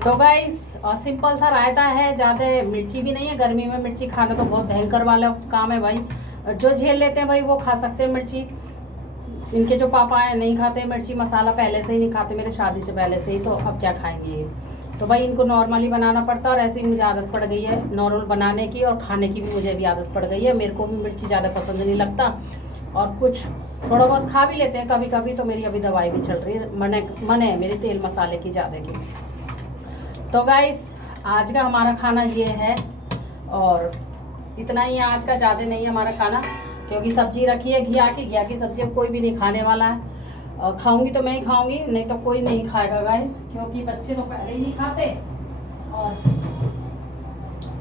तो गाइस सिंपल सा रायता है, ज़्यादा मिर्ची भी नहीं है। गर्मी में मिर्ची खाना तो बहुत भयंकर वाला काम है भाई। जो झेल लेते हैं भाई वो खा सकते हैं मिर्ची। इनके जो पापा है नहीं खाते मिर्ची मसाला, पहले से ही नहीं खाते, मेरे शादी से पहले से ही, तो अब क्या खाएंगे ये। तो भाई इनको नॉर्मली बनाना पड़ता है, और ऐसे ही मुझे आदत पड़ गई है नॉर्मल बनाने की, और खाने की भी मुझे भी आदत पड़ गई है। मेरे को भी मिर्ची ज़्यादा पसंद नहीं लगता, और कुछ थोड़ा बहुत खा भी लेते हैं कभी कभी। तो मेरी अभी दवाई भी चल रही है, मन है मेरी तेल मसाले की ज़्यादा की। तो गाइस आज का हमारा खाना ये है, और इतना ही आज का, ज़्यादा नहीं हमारा खाना, क्योंकि सब्जी रखी है घिया की सब्जी अब कोई भी नहीं खाने वाला है। खाऊंगी तो मैं ही खाऊंगी, नहीं तो कोई नहीं खाएगा गाइस, क्योंकि बच्चे तो पहले ही नहीं खाते।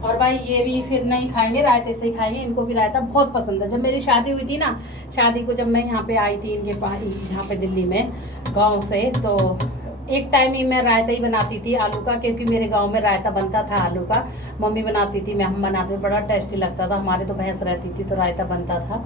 और भाई ये भी फिर नहीं खाएंगे, रायते से ही खाएंगे। इनको भी रायता बहुत पसंद है। जब मेरी शादी हुई थी ना, शादी को जब मैं यहाँ पे आई थी इनके पास, यहाँ पे दिल्ली में गांव से, तो एक टाइम ही मैं रायता ही बनाती थी आलू का, क्योंकि मेरे गांव में रायता बनता था आलू का। मम्मी बनाती थी, मैं हम बनाते थे, बड़ा टेस्टी लगता था। हमारे तो भैंस रहती थी तो रायता बनता था।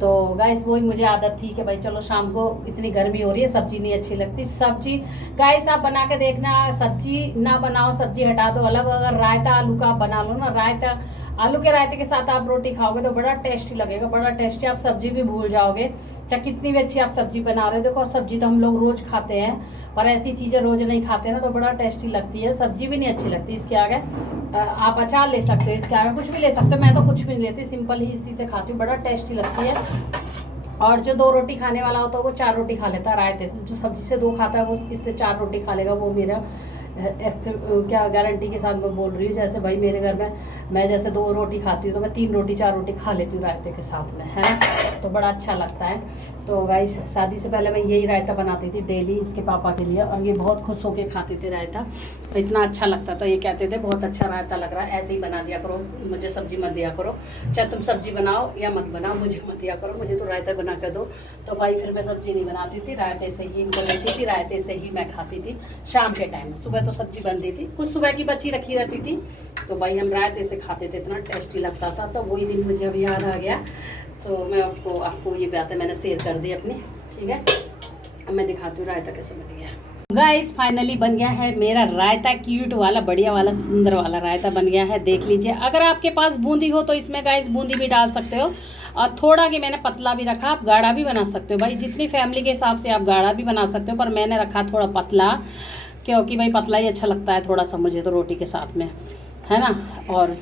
तो गाइस वही मुझे आदत थी कि भाई चलो शाम को इतनी गर्मी हो रही है, सब्जी नहीं अच्छी लगती। सब्जी गाइस आप बना के देखना, सब्जी ना बनाओ, सब्जी हटा दो अलग, अगर रायता आलू का आप बना लो ना, रायता आलू के रायते के साथ आप रोटी खाओगे तो बड़ा टेस्टी लगेगा, बड़ा टेस्टी। आप सब्जी भी भूल जाओगे, चाहे कितनी भी अच्छी आप सब्जी बना रहे हो। देखो सब्जी तो हम लोग रोज खाते हैं, पर ऐसी चीज़ें रोज नहीं खाते ना, तो बड़ा टेस्टी लगती है। सब्जी भी नहीं अच्छी लगती। इसके आगे आप अचार ले सकते हो, इसके आगे कुछ भी ले सकते हो। मैं तो कुछ भी नहीं लेती, सिंपल ही इसी से खाती हूँ, बड़ा टेस्टी लगती है। और जो 2 रोटी खाने वाला होता है वो 4 रोटी खा लेता है रायते से। जो सब्जी से 2 खाता है वो इससे 4 रोटी खा लेगा। वो मेरा क्या गारंटी के साथ मैं बोल रही हूँ। जैसे भाई मेरे घर में मैं जैसे 2 रोटी खाती हूँ तो मैं 3 रोटी 4 रोटी खा लेती हूँ रायते के साथ में, है ना, तो बड़ा अच्छा लगता है। तो गाइस शादी से पहले मैं यही रायता बनाती थी डेली इसके पापा के लिए, और ये बहुत खुश होकर खाते थे रायता, तो इतना अच्छा लगता था। ये कहते थे बहुत अच्छा रायता लग रहा है, ऐसे ही बना दिया करो, मुझे सब्जी मत दिया करो, चाहे तुम सब्जी बनाओ या मत बनाओ, मुझे मत दिया करो, मुझे तो रायता बना कर दो। तो भाई फिर मैं सब्जी नहीं बनाती थी, रायते से ही इनको लेती थी, रायते से ही मैं खाती थी शाम के टाइम। सुबह तो सब्जी बनती थी, कुछ सुबह की बची रखी रहती थी, तो भाई हम रायते से खाते थे, इतना टेस्टी लगता था। तो वही दिन मुझे अभी याद आ गया, तो मैं आपको ये बातें मैंने शेयर कर दी अपनी, ठीक है। अब मैं दिखाती हूँ रायता कैसे बन गया। गाइस फाइनली बन गया है मेरा रायता, क्यूट वाला, बढ़िया वाला, सुंदर वाला रायता बन गया है, देख लीजिए। अगर आपके पास बूंदी हो तो इसमें गाइस बूंदी भी डाल सकते हो, और थोड़ा कि मैंने पतला भी रखा, आप गाढ़ा भी बना सकते हो भाई, जितनी फैमिली के हिसाब से आप गाढ़ा भी बना सकते हो, पर मैंने रखा थोड़ा पतला, क्योंकि भाई पतला ही अच्छा लगता है थोड़ा सा मुझे तो रोटी के साथ में, है ना। और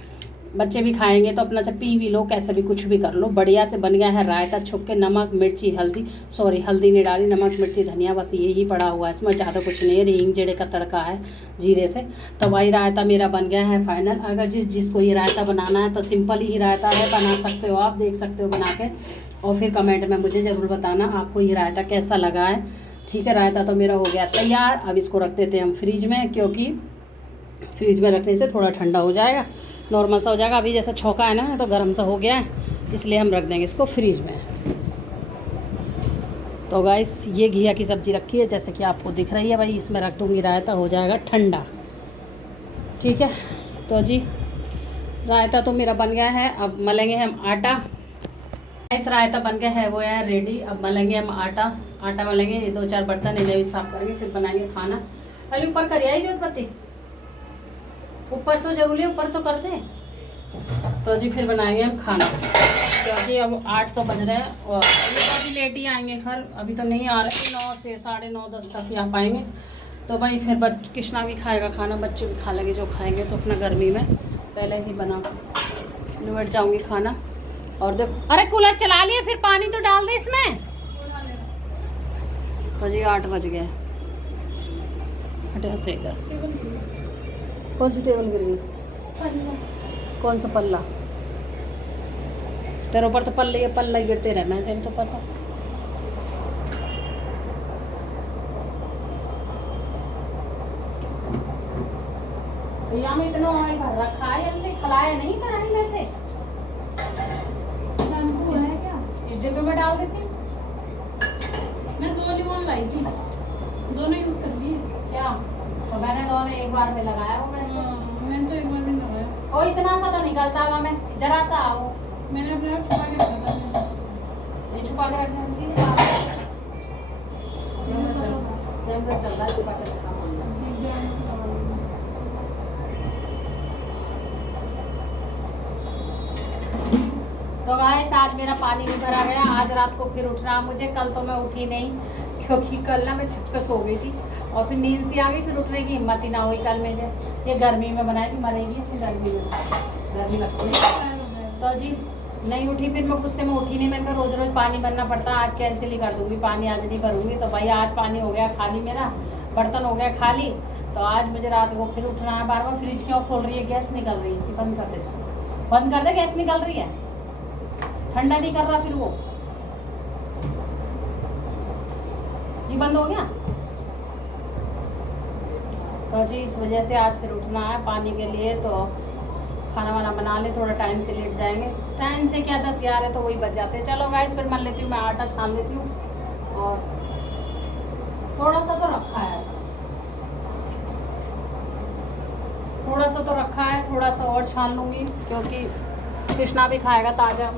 बच्चे भी खाएंगे तो अपना से पी भी लो, कैसे भी कुछ भी कर लो। बढ़िया से बन गया है रायता, छुक नमक मिर्ची हल्दी, सॉरी हल्दी नहीं डाली, नमक मिर्ची धनिया बस यही पड़ा हुआ है, इसमें ज़्यादा कुछ नहीं है। हींग जीरे का तड़का है जीरे से। तो भाई रायता मेरा बन गया है फाइनल। अगर जिसको ये रायता बनाना है तो सिंपल ही रायता है, बना सकते हो आप, देख सकते हो बना के, और फिर कमेंट में मुझे ज़रूर बताना आपको ये रायता कैसा लगा है, ठीक है। रायता तो मेरा हो गया तैयार। अब इसको रख देते हैं हम फ्रिज में, क्योंकि फ्रिज में रखने से थोड़ा ठंडा हो जाएगा, नॉर्मल सा हो जाएगा। अभी जैसा छौका है ना तो गर्म सा हो गया है, इसलिए हम रख देंगे इसको फ्रिज में। तो गाइस ये घिया की सब्ज़ी रखी है जैसे कि आपको दिख रही है भाई, इसमें रख दूँगी रायता, हो जाएगा ठंडा, ठीक है। तो जी रायता तो मेरा बन गया है, अब मलेंगे हम आटा। इस रायता बन गया है, वो है रेडी। अब मलेंगे हम आटा, आटा मलेंगे, ये 2-4 बर्तन इन्हें भी साफ करेंगे, फिर बनाएंगे खाना। पहले ऊपर करिए आई जोतपति, ऊपर तो जरूरी है, ऊपर तो कर दे। तो जी फिर बनाएंगे हम खाना, क्योंकि अब 8 तो बज रहे हैं, और अभी लेट ही आएंगे घर, अभी तो नहीं आ रहे, 9 से 9:30 10 तक ही आ पाएंगे। तो भाई फिर कृष्णा भी खाएगा खाना, बच्चे भी खा लेंगे जो खाएंगे, तो अपना गर्मी में पहले ही बना निबट जाऊँगी खाना। और देखो, अरे कूलर चला लिया, फिर पानी तो डाल दे इसमें। तो जी 8 बज गए, हटे से इधर। कौन सी टेबल गिर गई? कौन सा पल्ला? तेरे ऊपर तो पल्ला ही गिरते रहे, मैं तेरे तो पता। भैया में इतना ऑयल भर रखा है, इनसे खिलाया नहीं कढ़ाई में से। शैम्पू है क्या? इस डिब्बे में डाल देती हूँ। मैं 2 लिमोन लाई थी, दोनों यूज कर लिए क्या? तो मैंने दोनों एक बार में लगाया हो वैसे। मैंने तो एक बार में लगाया। और इतना सा तो निकलता है में, जरा सा आओ। मैंने अपने आप छुपा के रखा था, ये छुपा के रखना चाहिए। चल रहा है छुपा के रखा। तो गाइस आज मेरा पानी भी भरा गया, आज रात को फिर उठना मुझे। कल तो मैं उठी नहीं, क्योंकि कल ना मैं छत पे सो गई थी, और फिर नींद सी आ गई, फिर उठने की हिम्मत ही ना हुई कल मुझे। ये गर्मी में बनाई थी, मरेगी इसमें, गर्मी लगती है। तो जी नहीं उठी, फिर मैं गुस्से में उठी नहीं। मैंने रोज़ रोज़ पानी भरना पड़ता, आज कैंसिल ही कर दूँगी, पानी आज नहीं भरूँगी। तो भाई आज पानी हो गया खाली, मेरा बर्तन हो गया खाली। तो आज मुझे रात को फिर उठना है। बार बार फ्रिज क्यों खोल रही है? गैस निकल रही है, इसी बंद कर दे इसको, बंद कर दे, गैस निकल रही है, ठंडा नहीं कर रहा फिर वो। ये बंद हो गया। तो जी इस वजह से आज फिर उठना है पानी के लिए, तो खाना वाना बना ले, थोड़ा टाइम से लेट जाएंगे। टाइम से क्या 10-11 है तो वही बच जाते हैं। चलो गाइस फिर मान लेती हूँ, मैं आटा छान लेती हूँ। और थोड़ा सा तो रखा है, थोड़ा सा तो रखा है, थोड़ा सा और छान लूँगी क्योंकि कृष्णा भी खाएगा ताज़ा।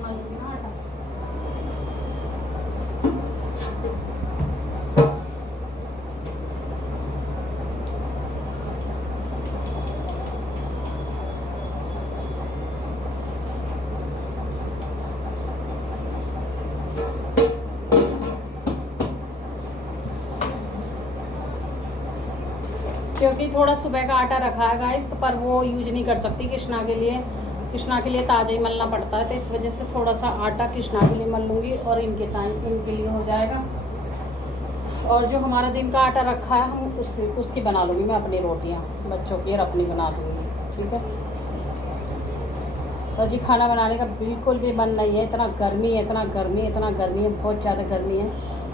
क्योंकि थोड़ा सुबह का आटा रखा है गाइस, पर वो यूज नहीं कर सकती कृष्णा के लिए। कृष्णा के लिए ताज़ा ही मलना पड़ता है, तो इस वजह से थोड़ा सा आटा कृष्णा के लिए मल लूँगी और इनके टाइम इनके लिए हो जाएगा। और जो हमारा दिन का आटा रखा है हम उसकी बना लूँगी मैं अपनी रोटियाँ, बच्चों की और अपनी बना दूँगी। ठीक है। तो जी खाना बनाने का बिल्कुल भी मन नहीं है, इतना गर्मी है, इतना गर्मी है, इतना गर्मी है, बहुत ज़्यादा गर्मी है,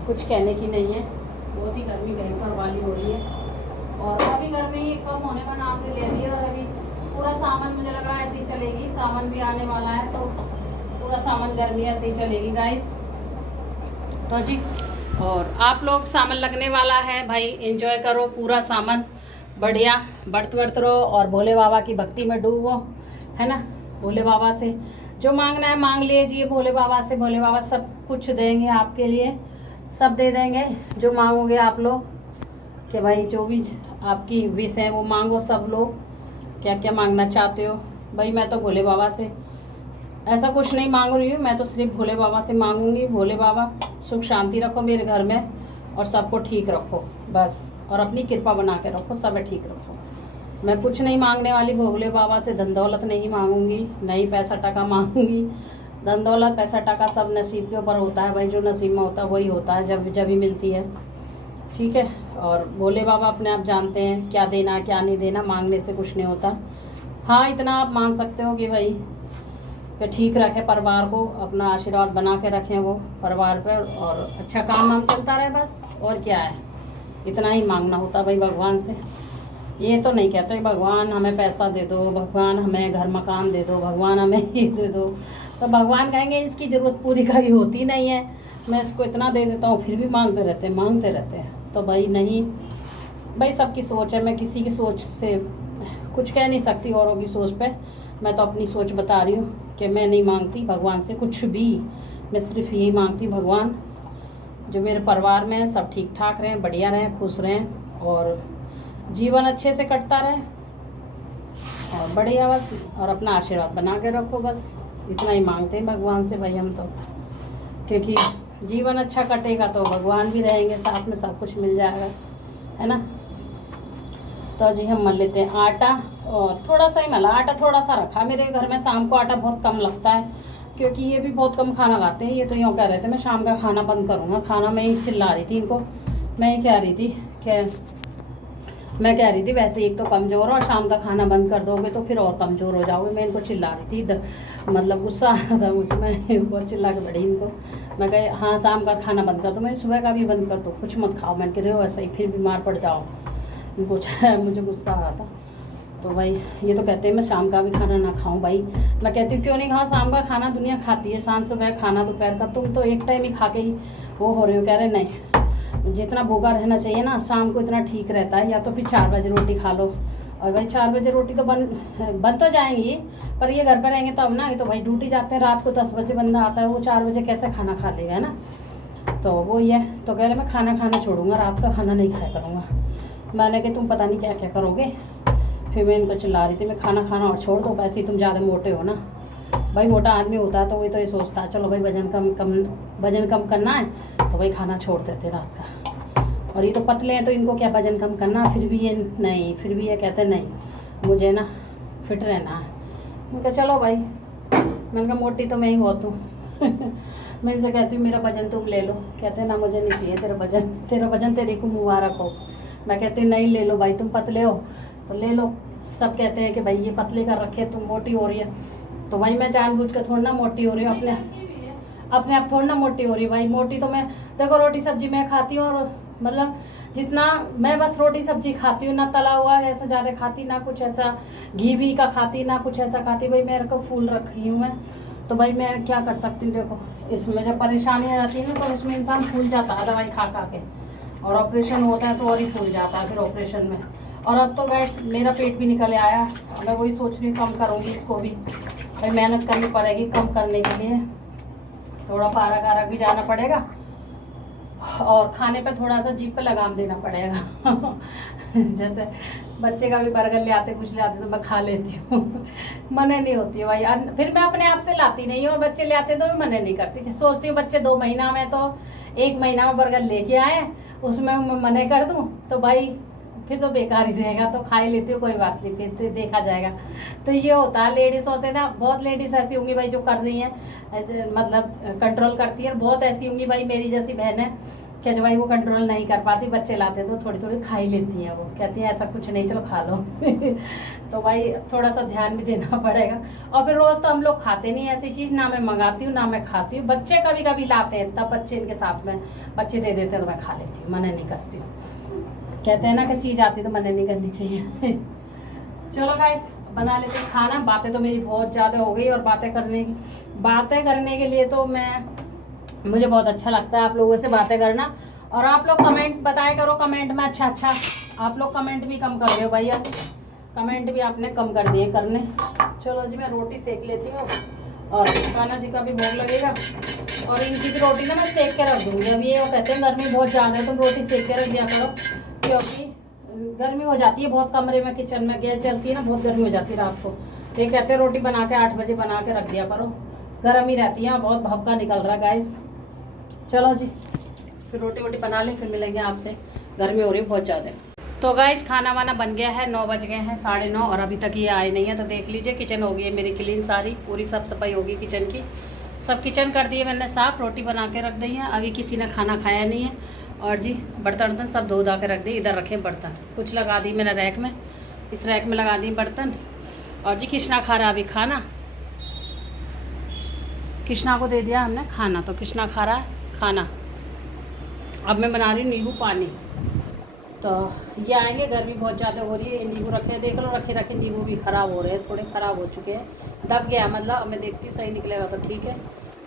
कुछ कहने की नहीं है। बहुत ही गर्मी भयंकर वाली हो रही है। और अभी गर्मी कम होने का नाम नहीं ले रही है। और अभी पूरा सावन मुझे लग रहा है ऐसे ही चलेगी, सावन भी आने वाला है तो पूरा सावन गर्मी ऐसे ही चलेगी गाइस। तो जी और आप लोग सावन लगने वाला है भाई, एंजॉय करो पूरा सावन, बढ़िया बढ़त रहो और भोले बाबा की भक्ति में डूबो, है ना। भोले बाबा से जो मांगना है मांग लीजिए भोले बाबा से, भोले बाबा सब कुछ देंगे आपके लिए, सब दे देंगे जो मांगोगे आप लोग। कि भाई जो भी आपकी विश है वो मांगो सब लोग, क्या क्या मांगना चाहते हो। भाई मैं तो भोले बाबा से ऐसा कुछ नहीं मांग रही हूँ, मैं तो सिर्फ भोले बाबा से मांगूंगी। भोले बाबा सुख शांति रखो मेरे घर में और सबको ठीक रखो बस, और अपनी कृपा बना के रखो, सब ठीक रखो। मैं कुछ नहीं मांगने वाली भोले बाबा से, धन दौलत नहीं मांगूंगी, नहीं पैसा टका मांगूंगी। धन दौलत पैसा टका सब नसीब के ऊपर होता है भाई, जो नसीब में होता है वही होता है, जब ही मिलती है। ठीक है। और भोले बाबा अपने आप जानते हैं क्या देना क्या नहीं देना, मांगने से कुछ नहीं होता। हाँ इतना आप मान सकते हो कि भाई कि ठीक रखे परिवार को, अपना आशीर्वाद बना के रखें वो परिवार पर, और अच्छा काम वाम चलता रहे बस, और क्या है। इतना ही मांगना होता भाई भगवान से। ये तो नहीं कहते भगवान हमें पैसा दे दो, भगवान हमें घर मकान दे दो, भगवान हमें ये दे दो, तो भगवान कहेंगे इसकी ज़रूरत पूरी कभी होती नहीं है, मैं इसको इतना दे देता हूँ, फिर भी मांगते रहते हैं। तो भाई नहीं भाई, सबकी सोच है, मैं किसी की सोच से कुछ कह नहीं सकती औरों की सोच पे। मैं तो अपनी सोच बता रही हूँ कि मैं नहीं मांगती भगवान से कुछ भी, मैं सिर्फ यही मांगती भगवान जो मेरे परिवार में सब ठीक ठाक रहें, बढ़िया रहें, खुश रहें और जीवन अच्छे से कटता रहे और बढ़िया बस, और अपना आशीर्वाद बना के रखो बस। इतना ही मांगते हैं भगवान से भाई हम तो, क्योंकि जीवन अच्छा कटेगा तो भगवान भी रहेंगे साथ में, सब कुछ मिल जाएगा, है ना। तो जी हम मल लेते हैं आटा, और थोड़ा सा ही मला आटा, थोड़ा सा रखा मेरे घर में। शाम को आटा बहुत कम लगता है क्योंकि ये भी बहुत कम खाना खाते हैं। ये तो यूँ कह रहे थे मैं शाम का खाना बंद करूँगा, खाना मैं ही चिल्ला रही थी इनको, मैं ही कह रही थी वैसे एक तो कमज़ोर हो और शाम का खाना बंद कर दोगे तो फिर और कमज़ोर हो जाओगे। मैं इनको चिल्ला रही थी, मतलब गुस्सा आ रहा था मुझे, मैं बहुत चिल्ला के बैठी इनको। मैं कहे हाँ शाम का खाना बंद कर दो, मैं सुबह का भी बंद कर दो, कुछ मत खाओ। मैंने कह रहे हो ऐसा ही फिर बीमार पड़ जाओ, इनको मुझे गुस्सा आ रहा था। तो भाई ये तो कहते हैं मैं शाम का भी खाना ना खाऊं। भाई मैं कहती हूँ क्यों नहीं खाओ, शाम का खाना दुनिया खाती है, शाम सुबह खाना दोपहर का, तुम तो एक टाइम ही खा के ही वो हो रहे हो। कह रहे नहीं, जितना भूखा रहना चाहिए ना शाम को इतना ठीक रहता है, या तो फिर 4 बजे रोटी खा लो। और भाई 4 बजे रोटी तो बन तो जाएंगी, पर ये घर पर रहेंगे तब ना। ये तो भाई ड्यूटी जाते हैं, रात को 10 बजे बंदा आता है, वो 4 बजे कैसे खाना खा लेगा, है ना। तो वो ये तो कह रहे मैं खाना छोड़ूंगा, रात का खाना नहीं खाया करूँगा। मैंने कि तुम पता नहीं क्या क्या करोगे। फिर मैं इनको चिल्ला रही थी मैं खाना और छोड़ दो, वैसे ही तुम ज़्यादा मोटे हो ना। भाई मोटा आदमी होता है तो वही तो ये सोचता है चलो भाई वजन कम करना है तो भाई खाना छोड़ देते रात का। और ये तो पतले हैं तो इनको क्या वजन कम करना, फिर भी ये कहते नहीं मुझे ना फिट रहना है। मैं कहा चलो भाई, मैंने कहा मोटी तो मैं ही बहुत हूँ मैं इनसे कहती हूँ मेरा वजन तुम ले लो, कहते हैं ना मुझे नहीं चाहिए तेरा वजन तेरे को मुबारक हो। मैं कहती हूँ नहीं ले लो भाई, तुम पतले हो तो ले लो। सब कहते हैं कि भाई ये पतले कर रखे तुम मोटी हो रही है, तो भाई मैं जानबूझ कर थोड़ा ना मोटी हो रही हूँ, अपने आप थोड़ा ना मोटी हो रही है। भाई मोटी तो मैं देखो रोटी सब्जी मैं खाती हूँ और मतलब जितना मैं बस रोटी सब्जी खाती हूँ, ना तला हुआ ऐसा ज़्यादा खाती, ना कुछ ऐसा घी भी का खाती, ना कुछ ऐसा खाती। भाई मेरे को फूल रखी हूँ मैं, तो भाई मैं क्या कर सकती हूँ। देखो इसमें जब परेशानी आ जाती है ना तो इसमें इंसान फूल जाता है दवाई खा खा के, और ऑपरेशन होता है तो और ही फूल जाता है फिर ऑपरेशन में। और अब तो गाइस मेरा पेट भी निकल आया, मैं वही सोच रही हूँ कम करूँगी इसको भी। भाई मेहनत करनी पड़ेगी कम करने के लिए, थोड़ा पारक आरक भी जाना पड़ेगा, और खाने पे थोड़ा सा जीभ पे लगाम देना पड़ेगा। जैसे बच्चे का भी बर्गर ले आते कुछ ले आते तो मैं खा लेती हूँ। मने नहीं होती है भाई, फिर मैं अपने आप से लाती नहीं हूँ, और बच्चे ले आते तो मैं मने नहीं करती। सोचती हूँ बच्चे 2 महीना में तो 1 महीना में बर्गर लेके आए, उसमें मैं मने कर दूँ तो भाई फिर तो बेकार ही रहेगा, तो खा ही लेती हूँ, कोई बात नहीं, फिर तो देखा जाएगा। तो ये होता है लेडीज़ों से ना, बहुत लेडीज़ ऐसी होंगी भाई जो कर रही हैं, मतलब कंट्रोल करती हैं, बहुत ऐसी होंगी भाई मेरी जैसी बहन है क्या जो भाई वो कंट्रोल नहीं कर पाती, बच्चे लाते तो थोड़ी थोड़ी खा ही लेती हैं, वो कहती हैं ऐसा कुछ नहीं चलो खा लो। तो भाई थोड़ा सा ध्यान भी देना पड़ेगा। और फिर रोज़ तो हम लोग खाते नहीं ऐसी चीज़, ना मैं मंगाती हूँ ना मैं खाती हूँ। बच्चे कभी कभी लाते हैं तब बच्चे इनके साथ में बच्चे दे देते हैं तो मैं खा लेती हूँ, मना नहीं करती हूँ। कहते हैं ना कि चीज़ आती तो मना नहीं करनी चाहिए। चलो गाइस बना लेते हैं खाना। बातें तो मेरी बहुत ज़्यादा हो गई, और बातें करने के लिए तो मुझे बहुत अच्छा लगता है आप लोगों से बातें करना। और आप लोग कमेंट बताया करो, कमेंट में अच्छा आप लोग कमेंट भी कम कर रहे हो भैया, कमेंट भी आपने कम कर दिए करने। चलो जी मैं रोटी सेक लेती हूँ, और खाना जी का भी भोग लगेगा, और इनकी भी रोटी ना मैं सेक के रख दूँगी। अब ये वो कहते हैं गर्मी बहुत ज़्यादा है, तुम रोटी सेक के रख दिया करो, क्योंकि गर्मी हो जाती है बहुत, कमरे में किचन में गैस जलती है ना, बहुत गर्मी हो जाती है रात को। ये कहते हैं रोटी बना के 8 बजे बना के रख दिया करो, गर्म ही रहती है, बहुत भभका निकल रहा है गाइस। चलो जी फिर रोटी वोटी बना लें, फिर मिलेंगे आपसे। गर्मी हो रही है बहुत ज़्यादा। तो गाइस खाना वाना बन गया है, 9 बज गए हैं, 9:30, और अभी तक ये आए नहीं है। तो देख लीजिए किचन हो गई है मेरी क्लीन, सारी पूरी साफ सफाई होगी किचन की, सब किचन कर दिए मैंने साफ, रोटी बना के रख दी है। अभी किसी ने खाना खाया नहीं है, और जी बर्तन सब धो धा के रख दिए, इधर रखे बर्तन, कुछ लगा दी मैंने रैक में, इस रैक में लगा दी बर्तन। और जी कृष्णा खा रहा अभी खाना, कृष्णा को दे दिया हमने खाना, तो कृष्णा खा रहा है खाना। अब मैं बना रही हूँ नींबू पानी। तो ये आएंगे, गर्मी बहुत ज़्यादा हो रही है, ये नींबू रखे देख लो, रखे नींबू भी ख़राब हो रहे हैं, थोड़े ख़राब हो चुके हैं, दब गया मतलब। अब मैं देखती हूँ सही निकलेगा तो ठीक है,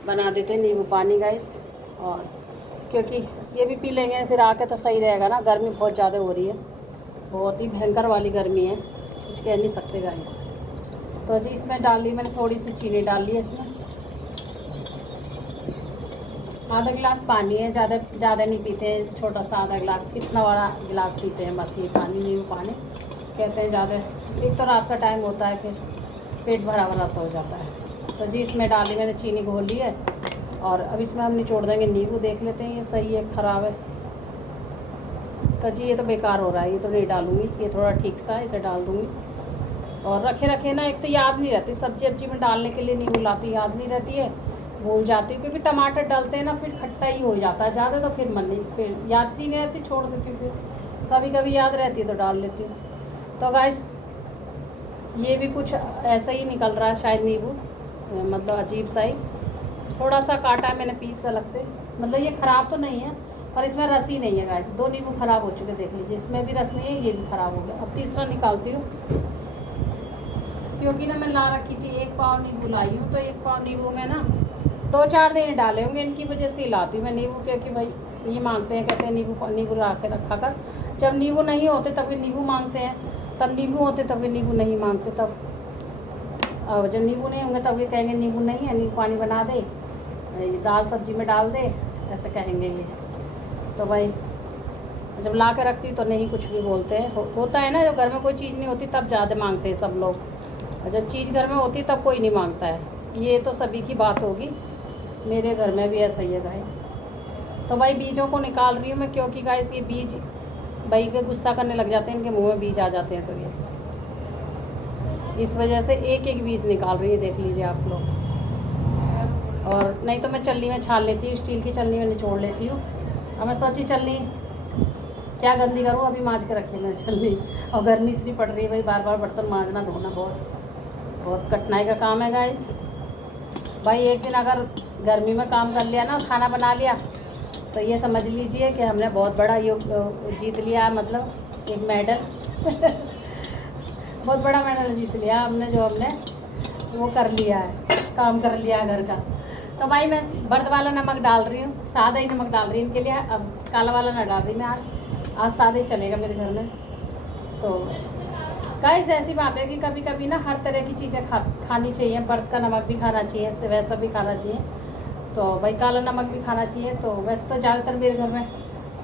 बना देते हैं नींबू पानी गाइस। और क्योंकि ये भी पी लेंगे फिर आके तो सही रहेगा ना, गर्मी बहुत ज़्यादा हो रही है, बहुत ही भयंकर वाली गर्मी है, कुछ कह नहीं सकते गाइस। तो जी इसमें डाल ली मैंने, थोड़ी सी चीनी डाल ली है इसमें, आधा गिलास पानी है, ज़्यादा नहीं पीते हैं, छोटा सा आधा गिलास, इतना बड़ा गिलास पीते हैं बस ये पानी, नींबू पानी कहते हैं ज़्यादा। एक तो रात का टाइम होता है, फिर पेट भरा भरा सा हो जाता है। तो जी इसमें डाली मैंने चीनी घोल ली है, और अब इसमें हम निचोड़ देंगे नींबू, देख लेते हैं ये सही है ख़राब है। तो जी ये तो बेकार हो रहा है, ये तो नहीं डालूँगी, ये थोड़ा ठीक सा है, इसे डाल दूँगी। और रखे ना, एक तो याद नहीं रहती सब्जी में डालने के लिए नींबू लाती, याद नहीं रहती है, भूल जाती हूँ, क्योंकि टमाटर डालते हैं ना फिर खट्टा ही हो जाता है ज़्यादा, तो फिर मन नहीं, फिर याद सी नहीं रहती, छोड़ देती हूँ। फिर कभी कभी याद रहती है तो डाल लेती हूँ। तो गाइस ये भी कुछ ऐसा ही निकल रहा है शायद नींबू, मतलब अजीब सा ही, थोड़ा सा काटा है मैंने पीस सा लगते, मतलब ये ख़राब तो नहीं है, पर इसमें रस ही नहीं है गाइस। 2 नींबू ख़राब हो चुके देख लीजिए, इसमें भी रस नहीं है, ये भी ख़राब हो गया। अब तीसरा निकालती हूँ, क्योंकि ना मैं ला रखी थी 1 पाव नींबू लाई हूँ, तो 1 पाव नींबू में ना 2-4 दिन डाले होंगे, इनकी वजह से ही लाती हूँ मैं नींबू, क्योंकि भाई ये मांगते हैं, कहते हैं नींबू ला के रखा कर। जब नींबू नहीं होते तब भी नींबू मांगते हैं, तब नींबू होते तब भी नींबू नहीं मांगते, तब अब जब नींबू नहीं होंगे तब ये कहेंगे नींबू नहीं है, नींबू पानी बना दे, दाल सब्जी में डाल दे, ऐसे कहेंगे ये। तो भाई जब ला के रखती तो नहीं कुछ भी बोलते हैं, होता है ना, जब घर में कोई चीज़ नहीं होती तब ज़्यादा मांगते हैं सब लोग, और जब चीज़ घर में होती तब कोई नहीं मांगता है। ये तो सभी की बात होगी, मेरे घर में भी ऐसा ही है गाइस। तो भाई बीजों को निकाल रही हूँ मैं, क्योंकि गाइस ये बीज भाई के गुस्सा करने लग जाते हैं, इनके मुंह में बीज आ जाते हैं, तो ये इस वजह से एक बीज निकाल रही है, देख लीजिए आप लोग। और नहीं तो मैं चलनी में छान लेती हूँ, स्टील की चलनी में निचोड़ लेती हूँ। अब मैं सोची चलनी क्या गंदी करूँ, अभी मांज के रखी मैंने चलनी, और गर्मी इतनी पड़ रही है भाई, बार बार बर्तन मांजना धोना बहुत कठिनाई का काम है गाइस। भाई एक दिन अगर गर्मी में काम कर लिया ना, खाना बना लिया, तो ये समझ लीजिए कि हमने बहुत बड़ा योग जीत लिया, मतलब एक मेडल बहुत बड़ा मेडल जीत लिया हमने, जो हमने वो कर लिया है, काम कर लिया है घर का। तो भाई मैं बर्द वाला नमक डाल रही हूँ, सादा ही नमक डाल रही हूँ इनके लिए। अब काला वाला ना डाल रही मैं, आज सादा ही चलेगा मेरे घर में। तो गाइस ऐसी बात है कि कभी कभी ना हर तरह की चीज़ें खानी चाहिए। बर्द का नमक भी खाना चाहिए, वैसा भी खाना चाहिए, तो भाई काला नमक भी खाना चाहिए। तो वैसे तो ज़्यादातर मेरे घर में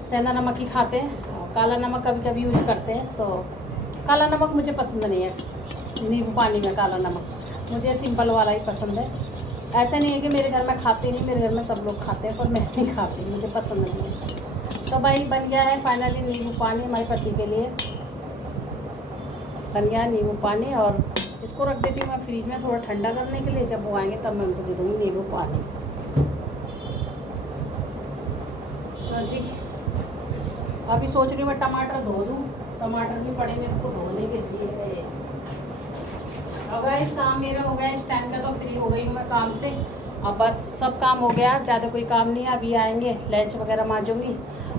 सेंधा नमक ही खाते हैं, काला नमक कभी कभी यूज़ करते हैं। तो काला नमक मुझे पसंद नहीं है, नींबू पानी में काला नमक, मुझे सिंपल वाला ही पसंद है। ऐसा नहीं है कि मेरे घर में खाते नहीं, मेरे घर में सब लोग खाते हैं, पर मैं नहीं खाती, मुझे पसंद नहीं है। तो भाई बन गया है फाइनली नींबू पानी हमारे पति के लिए, बन गया नींबू पानी। और इसको रख देती हूँ मैं फ्रिज में थोड़ा ठंडा करने के लिए, जब वो आएंगे तब मैं उनको दे दूँगी नींबू पानी। तो जी अभी सोच रही हूँ मैं टमाटर धो दूँ, टमाटर भी पड़े मेरे को धोने के लिए। अब गाइस काम मेरा हो गया इस टाइम का, तो फ्री हो गई हूँ मैं काम से। अब बस सब काम हो गया, ज़्यादा कोई काम नहीं है। अभी आएंगे, लंच वगैरह मांजूंगी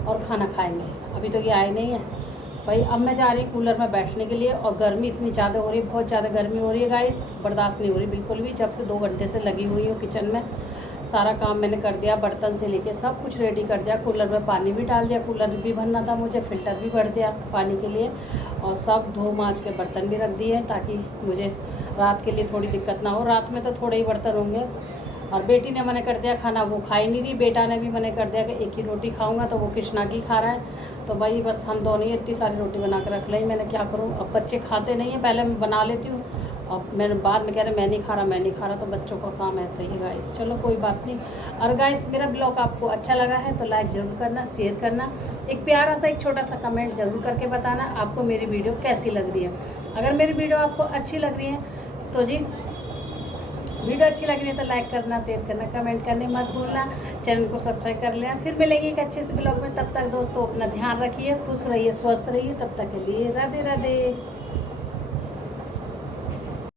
और खाना खाएंगे। अभी तो ये आए नहीं है भाई। अब मैं जा रही हूँ कूलर में बैठने के लिए, और गर्मी इतनी ज़्यादा हो रही है, बहुत ज़्यादा गर्मी हो रही है गाइस, बर्दाश्त नहीं हो रही बिल्कुल भी। जब से 2 घंटे से लगी हुई हूँ किचन में, सारा काम मैंने कर दिया, बर्तन से लेके सब कुछ रेडी कर दिया। कूलर में पानी भी डाल दिया, कूलर भी भरना था मुझे, फ़िल्टर भी भर दिया पानी के लिए, और सब धो मांज के बर्तन भी रख दिए ताकि मुझे रात के लिए थोड़ी दिक्कत ना हो। रात में तो थोड़े ही बर्तन होंगे। और बेटी ने मना कर दिया खाना, वो खा ही नहीं रही। बेटा ने भी मना कर दिया कि एक ही रोटी खाऊंगा, तो वो कृष्णा की खा रहा है। तो भाई बस हम दोनों ही इतनी सारी रोटी बना कर रख ली। मैंने क्या करूँ, अब बच्चे खाते नहीं हैं, पहले मैं बना लेती हूँ, और मैंने बाद में कह रहे मैं नहीं खा रहा, मैं नहीं खा रहा। तो बच्चों का काम ऐसे ही गाइस, चलो कोई बात नहीं। और गाइस मेरा ब्लॉग आपको अच्छा लगा है तो लाइक ज़रूर करना, शेयर करना, एक प्यारा सा एक छोटा सा कमेंट ज़रूर करके बताना आपको मेरी वीडियो कैसी लग रही है। अगर मेरी वीडियो आपको अच्छी लग रही है तो जी वीडियो अच्छी लग रही है तो लाइक करना, शेयर करना, कमेंट करने मत भूलना, चैनल को सब्सक्राइब कर लेना। फिर मिलेंगे एक अच्छे से ब्लॉग में, तब तक दोस्तों अपना ध्यान रखिए, खुश रहिए, स्वस्थ रहिए। तब तक के लिए राधे राधे।